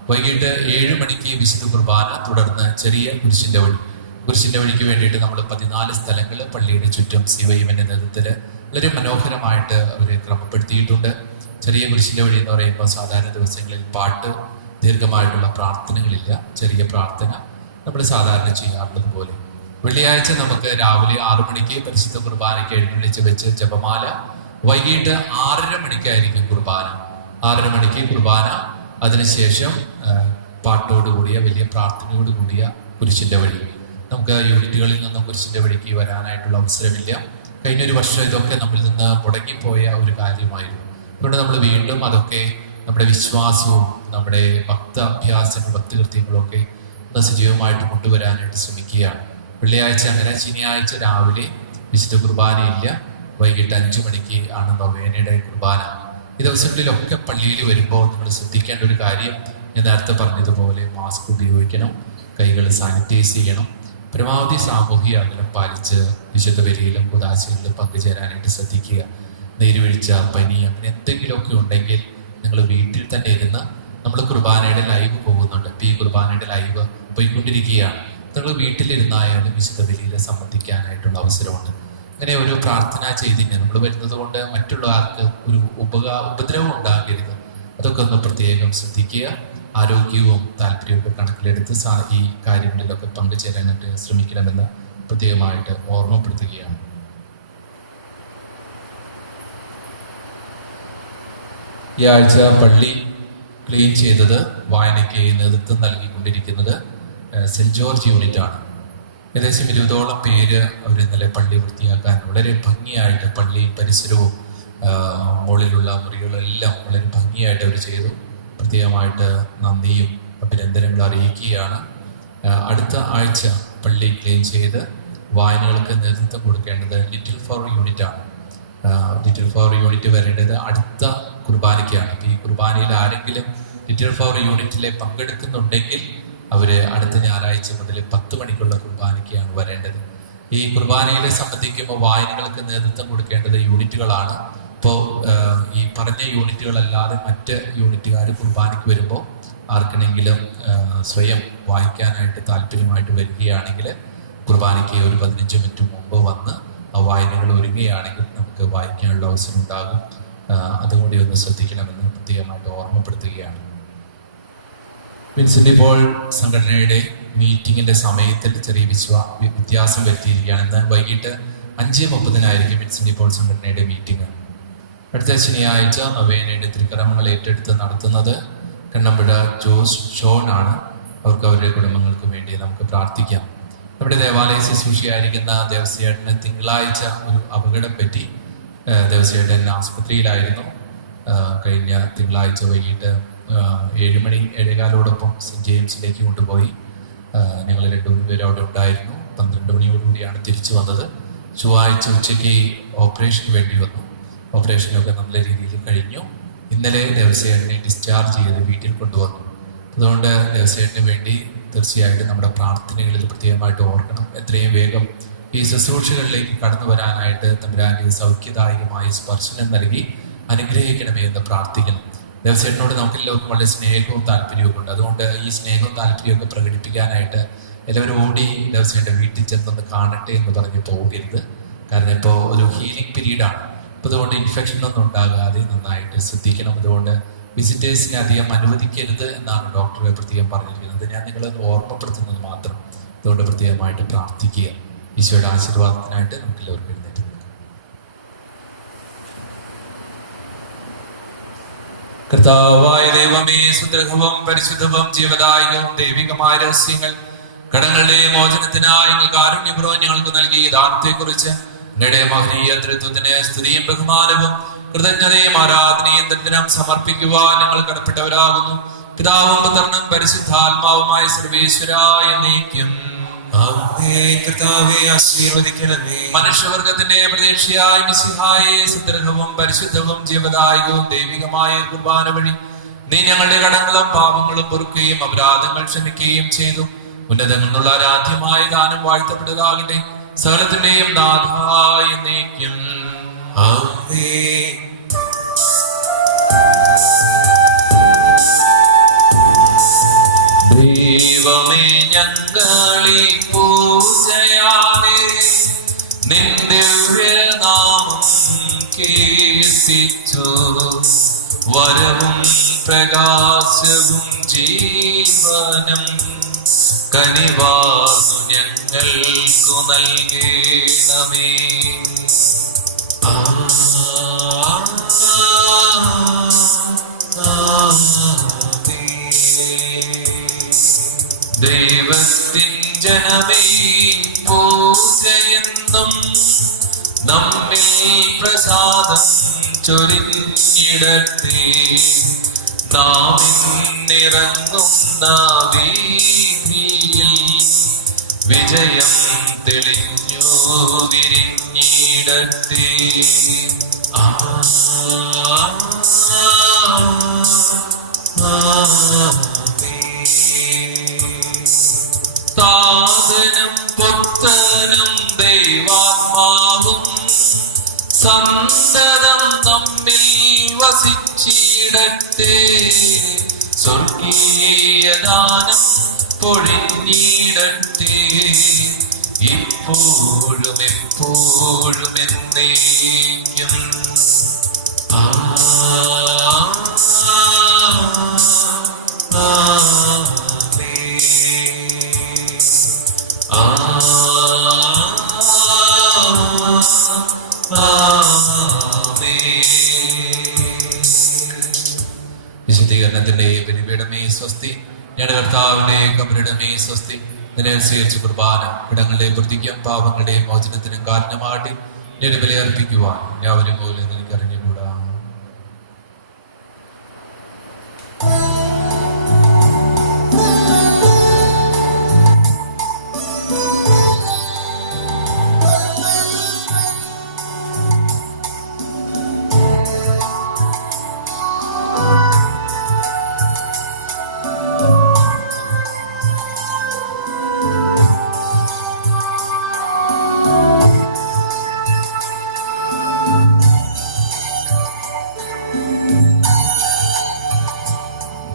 വൈകിട്ട് 7 മണിക്ക് വിശുദ്ധ കുർബാന, തുടർന്ന് ചെറിയ കുരിശിന്റെ വഴിക്ക് വേണ്ടിയിട്ട് നമ്മൾ 14 സ്ഥലങ്ങൾ പള്ളിയുടെ ചുറ്റും സിവൈഎമ്മിന്റെ നേതൃത്വത്തിൽ വളരെ മനോഹരമായിട്ട് അവർ ക്രമപ്പെടുത്തിയിട്ടുണ്ട്. ചെറിയ കുരിശിന്റെ വഴി എന്ന് പറയുമ്പോൾ സാധാരണ ദിവസങ്ങളിൽ പാട്ട്, ദീർഘമായിട്ടുള്ള പ്രാർത്ഥനകളില്ല, ചെറിയ പ്രാർത്ഥന നമ്മൾ സാധാരണ ചെയ്യാറുള്ളത് പോലെ. വെള്ളിയാഴ്ച നമുക്ക് രാവിലെ 6 മണിക്ക് പരിശുദ്ധ കുർബാനയ്ക്ക് എഴുന്നള്ളിച്ച് വെച്ച് ജപമാല, വൈകിട്ട് 6:30 മണിക്കായിരിക്കും കുർബാന. 6:30 മണിക്ക് കുർബാന, അതിനുശേഷം പാട്ടോടുകൂടിയ വലിയ പ്രാർത്ഥനയോടുകൂടിയ കുരിശിന്റെ വഴി. നമുക്ക് യൂണിറ്റുകളിൽ നിന്നും കുരിശിന്റെ വഴിക്ക് വരാനായിട്ടുള്ള അവസരമില്ല. കഴിഞ്ഞൊരു വർഷം ഇതൊക്കെ നമ്മളിൽ നിന്ന് മുടങ്ങിപ്പോയ ഒരു കാര്യമായിരുന്നു. അതുകൊണ്ട് നമ്മൾ വീണ്ടും അതൊക്കെ നമ്മുടെ വിശ്വാസവും നമ്മുടെ ഭക്താഭ്യാസങ്ങളും ഭക്തികൃത്യങ്ങളും ഒക്കെ ഒന്ന് സജീവമായിട്ട് കൊണ്ടുവരാനായിട്ട് ശ്രമിക്കുകയാണ്. വെള്ളിയാഴ്ച അങ്ങനെ, ശനിയാഴ്ച രാവിലെ വിശുദ്ധ കുർബാനയില്ല, വൈകിട്ട് 5 മണിക്ക് ആണ് നൊവേനയുടെ കുർബാന. ഈ ദിവസങ്ങളിലൊക്കെ പള്ളിയിൽ വരുമ്പോൾ നിങ്ങൾ ശ്രദ്ധിക്കേണ്ട ഒരു കാര്യം, ഞാൻ നേരത്തെ പറഞ്ഞതുപോലെ മാസ്ക് ഉപയോഗിക്കണം, കൈകൾ സാനിറ്റൈസ് ചെയ്യണം, പരമാവധി സാമൂഹിക അകലം പാലിച്ച് വിശുദ്ധ ബലിയിലും കുദാശകളിലും പങ്കുചേരാനായിട്ട് ശ്രദ്ധിക്കുക. നീരുവീഴ്ച, പനി, അങ്ങനെ എന്തെങ്കിലുമൊക്കെ ഉണ്ടെങ്കിൽ നിങ്ങൾ വീട്ടിൽ തന്നെ ഇരുന്ന്, നമ്മൾ കുർബാനയുടെ ലൈവ് പോകുന്നുണ്ട്, ഈ കുർബാനയുടെ ലൈവ് പോയിക്കൊണ്ടിരിക്കുകയാണ്. നിങ്ങൾ വീട്ടിലിരുന്നായാലും വിശുദ്ധ ബലിയിൽ സംബന്ധിക്കാനായിട്ടുള്ള അവസരമുണ്ട്. അങ്ങനെ ഒരു പ്രാർത്ഥന ചെയ്തിട്ട് നമ്മൾ വരുന്നത് കൊണ്ട് മറ്റുള്ള ആൾക്ക് ഒരു ഉപദ്രവം ഉണ്ടാകരുത്. അതൊക്കെ ഒന്ന് പ്രത്യേകം ശ്രദ്ധിക്കുക. ആരോഗ്യവും താല്പര്യവും കണക്കിലെടുത്ത് ഈ കാര്യങ്ങളിലൊക്കെ പങ്കുചേരാനായിട്ട് ശ്രമിക്കണമെന്ന് പ്രത്യേകമായിട്ട് ഓർമ്മപ്പെടുത്തുകയാണ്. ഈ ആഴ്ച പള്ളി ക്ലീൻ ചെയ്തത്, വായനയ്ക്ക് നേതൃത്വം നൽകിക്കൊണ്ടിരിക്കുന്നത് സെന്റ് ജോർജ് യൂണിറ്റാണ്. ഏകദേശം 20ഓളം പേര് അവർ ഇന്നലെ പള്ളി വൃത്തിയാക്കാൻ വളരെ ഭംഗിയായിട്ട്, പള്ളിയും പരിസരവും മുകളിലുള്ള മുറികളെല്ലാം വളരെ ഭംഗിയായിട്ട് അവർ ചെയ്തു. പ്രത്യേകമായിട്ട് നന്ദിയും അഭിനന്ദനങ്ങളും അറിയിക്കുകയാണ്. അടുത്ത ആഴ്ച പള്ളി ക്ലീൻ ചെയ്ത് വായനകൾക്ക് നേതൃത്വം കൊടുക്കേണ്ടത് ലിറ്റിൽ ഫവർ യൂണിറ്റാണ്. ലിറ്റിൽ ഫവർ യൂണിറ്റ് വരേണ്ടത് അടുത്ത കുർബാനയ്ക്കാണ്. ഈ കുർബാനയിൽ ആരെങ്കിലും ലിറ്റിൽ ഫവർ യൂണിറ്റിലെ പങ്കെടുക്കുന്നുണ്ടെങ്കിൽ അവര് അടുത്ത ഞായറാഴ്ച മുതൽ 10 മണിക്കുള്ള കുർബാനയ്ക്കാണ് വരേണ്ടത്. ഈ കുർബാനയിലെ സംബന്ധിക്കുമ്പോൾ വായനകൾക്ക് നേതൃത്വം കൊടുക്കേണ്ടത് യൂണിറ്റുകളാണ്. ഇപ്പോൾ ഈ പറഞ്ഞ യൂണിറ്റുകളല്ലാതെ മറ്റ് യൂണിറ്റുകാർ കുർബാനയ്ക്ക് വരുമ്പോൾ ആർക്കെങ്കിലും സ്വയം വായിക്കാനായിട്ട് താല്പര്യമായിട്ട് വരികയാണെങ്കിൽ കുർബാനയ്ക്ക് ഒരു 15 മിനിറ്റ് മുമ്പ് വന്ന് ആ വായനകൾ ഒരുങ്ങുകയാണെങ്കിൽ നമുക്ക് വായിക്കാനുള്ള അവസരം ഉണ്ടാകും. അതുകൂടി ഒന്ന് ശ്രദ്ധിക്കണമെന്ന് പ്രത്യേകമായിട്ട് ഓർമ്മപ്പെടുത്തുകയാണ്. വിൻസെന്റ് പോൾ സംഘടനയുടെ മീറ്റിങ്ങിന്റെ സമയത്തിൽ ചെറിയ വ്യത്യാസം വരുത്തിയിരിക്കുകയാണ്. ഇന്ന് വൈകിട്ട് 5:30 വിൻസെന്റ് പോൾ സംഘടനയുടെ മീറ്റിംഗ്. അടുത്ത ശനിയാഴ്ച നൊവേനയുടെ തിരുക്കർമ്മങ്ങൾ ഏറ്റെടുത്ത് നടത്തുന്നത് കണ്ണമ്പുഴ ജോസ് ഷോൺ ആണ്. അവർക്ക് അവരുടെ കുടുംബങ്ങൾക്ക് വേണ്ടി നമുക്ക് പ്രാർത്ഥിക്കാം. നമ്മുടെ ദേവാലയ ശുശ്രൂഷയായിരിക്കുന്ന ദേവസ്യേട്ടന് തിങ്കളാഴ്ച ഒരു അപകടം പറ്റി. ദേവസ്യേട്ടൻ ആസ്പത്രിയിലായിരുന്നു. കഴിഞ്ഞ തിങ്കളാഴ്ച വൈകിട്ട് 7 മണി 7:15 സെന്റ് ജെയിംസിലേക്ക് കൊണ്ടുപോയി. ഞങ്ങൾ 2-3 പേര് അവിടെ ഉണ്ടായിരുന്നു. 12 മണിയോടുകൂടിയാണ് തിരിച്ചു വന്നത്. ചൊവ്വാഴ്ച ഉച്ചയ്ക്ക് ഓപ്പറേഷന് വേണ്ടി വന്നു. ഓപ്പറേഷനൊക്കെ നല്ല രീതിയിൽ കഴിഞ്ഞു. ഇന്നലെ ദേവസ്യേട്ടനെ ഡിസ്ചാർജ് ചെയ്ത് വീട്ടിൽ കൊണ്ടുവന്നു. അതുകൊണ്ട് ദേവസ്യേട്ടന് വേണ്ടി തീർച്ചയായിട്ടും നമ്മുടെ പ്രാർത്ഥനകളിൽ പ്രത്യേകമായിട്ട് ഓർക്കണം. എത്രയും വേഗം ഈ ശുശ്രൂഷകളിലേക്ക് കടന്നു വരാനായിട്ട് തമ്പുരാന്റെ സൗഖ്യദായകമായ സ്പർശനം നൽകി അനുഗ്രഹിക്കണമേ എന്ന് പ്രാർത്ഥിക്കണം. ദേവസ്യേട്ടനോട് നമുക്കെല്ലാവർക്കും വളരെ സ്നേഹവും താല്പര്യവും ഉണ്ട്. അതുകൊണ്ട് ഈ സ്നേഹവും താല്പര്യമൊക്കെ പ്രകടിപ്പിക്കാനായിട്ട് എല്ലാവരും ഓടി ദിവസേൻ്റെ വീട്ടിൽ ചെന്നൊന്ന് കാണട്ടെ എന്ന് പറഞ്ഞ് പോകരുത്. കാരണം ഇപ്പോൾ ഒരു ഹീലിംഗ് പീരീഡാണ്. അപ്പോൾ അതുകൊണ്ട് ഇൻഫെക്ഷനൊന്നും ഉണ്ടാകാതെ നന്നായിട്ട് ശ്രദ്ധിക്കണം. അതുകൊണ്ട് വിസിറ്റേഴ്സിനെ അധികം അനുവദിക്കരുത് എന്നാണ് ഡോക്ടറെ പ്രത്യേകം പറഞ്ഞിരിക്കുന്നത്. ഞാൻ നിങ്ങളൊന്ന് ഓർമ്മപ്പെടുത്തുന്നത് മാത്രം. അതുകൊണ്ട് പ്രത്യേകമായിട്ട് പ്രാർത്ഥിക്കുക. ഈശോയുടെ ആശീർവാദത്തിനായിട്ട് നമുക്ക് എല്ലാവർക്കും എഴുന്നേറ്റ് നിൽക്കാം. കർത്താവായ ദൈവമേ, സുദൃഢവും പരിശുദ്ധവും ജീവദായകവും ദൈവികമായ രഹസ്യങ്ങൾ കടങ്ങളുടെ മോചനത്തിനായി കാരുണ്യപൂർവ്വം ഞങ്ങൾക്ക് നൽകിയ ദാനത്തെക്കുറിച്ച് നിങ്ങളുടെ മഹനീയ തൃത്വത്തിന് സ്തുതിയും ബഹുമാനവും കൃതജ്ഞതയും ആരാധനയും ദിനം സമർപ്പിക്കുവാൻ ഞങ്ങൾ കടപ്പെട്ടവരാകുന്നു. പിതാവും പുത്രനും പരിശുദ്ധാത്മാവുമായ സർവേശ്വരായ എന്നേക്കും. മനുഷ്യവർഗത്തിന്റെ പ്രതീക്ഷയായ മിശിഹായെ സുദൃഢവും പരിശുദ്ധവും ജീവദായകവും ദൈവികമായ കുർബാന വഴി നീ ഞങ്ങളുടെ കടങ്ങളും പാപങ്ങളും പൊറുക്കുകയും അപരാധങ്ങൾ ക്ഷമിക്കുകയും ചെയ്തു. ഉന്നതങ്ങളിൽ നിന്നുള്ള ആരാധ്യമായ ദാനം വാഴ്ത്തപ്പെട്ടതാകട്ടെ. സകലത്തിന്റെയും നാഥായ എന്നേക്കും. ദൈവമേ, ഞങ്ങളീ പൂജയാലേ നിന്റെ നാമം കീർത്തിച്ചു. വരവും പ്രകാശവും ജീവനും കനിവാർന്നു ഞങ്ങൾക്കു നൽകണമേ. ദൈവത്തിൻ ജനമേ, പൂജയെന്നും നമ്മിൽ പ്രസാദം ചൊരിഞ്ഞിടട്ടെ. നാം ഇന്നിറങ്ങുന്ന വീതിയിൽ വിജയം തെളിഞ്ഞു വിരിഞ്ഞിടട്ടെ. താതനും പുത്രനും ദൈവാത്മാവും സന്തതം നമ്മിൽ വസിച്ചിടട്ടെ. സ്വർഗീയദാനം പൊഴിഞ്ഞിടട്ടെ. ഇപ്പോഴും എപ്പോഴും എന്നേക്കും. വിശുദ്ധീകരണത്തിന്റെ ബലിപീഠമേ സ്വസ്തി. ഞങ്ങളുടെ കർത്താവിന്റെ കബറിടമേ സ്വസ്തി. ഇതിനനുസരിച്ച് കുർബാന ഇടങ്ങളുടെ വൃത്തിക്കും പാപങ്ങളുടെ മോചനത്തിനും കാരണമാട്ടി ഞാൻ ബലി അർപ്പിക്കുവാൻ എല്ലാവരും പോലെ നിനക്ക് അറിഞ്ഞുകൂടാ.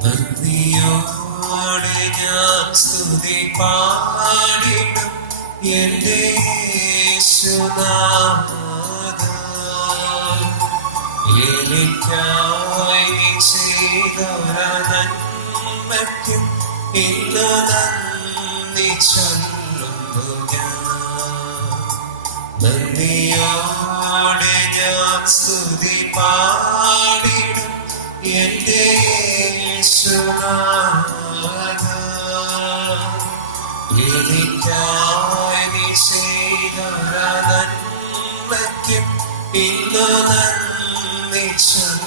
നന്ദിയോടെ ഞാൻ സ്തുതി പാടിടും എന്റെ യേശുനാഥാ. എനിക്കായി നീ ചെയ്തൊര നന്മയ്ക്കും ഇന്നു നന്ദി ചൊല്ലുന്നു ഞാൻ. നന്ദിയോടെ ഞാൻ സ്തുതി പാടിടും എന്റെ യേശുനാഥാ. എനിക്കായി നീ ചെയ്തൊര നന്മയ്ക്കും ഇന്നു നന്ദി ചൊല്ലുന്നു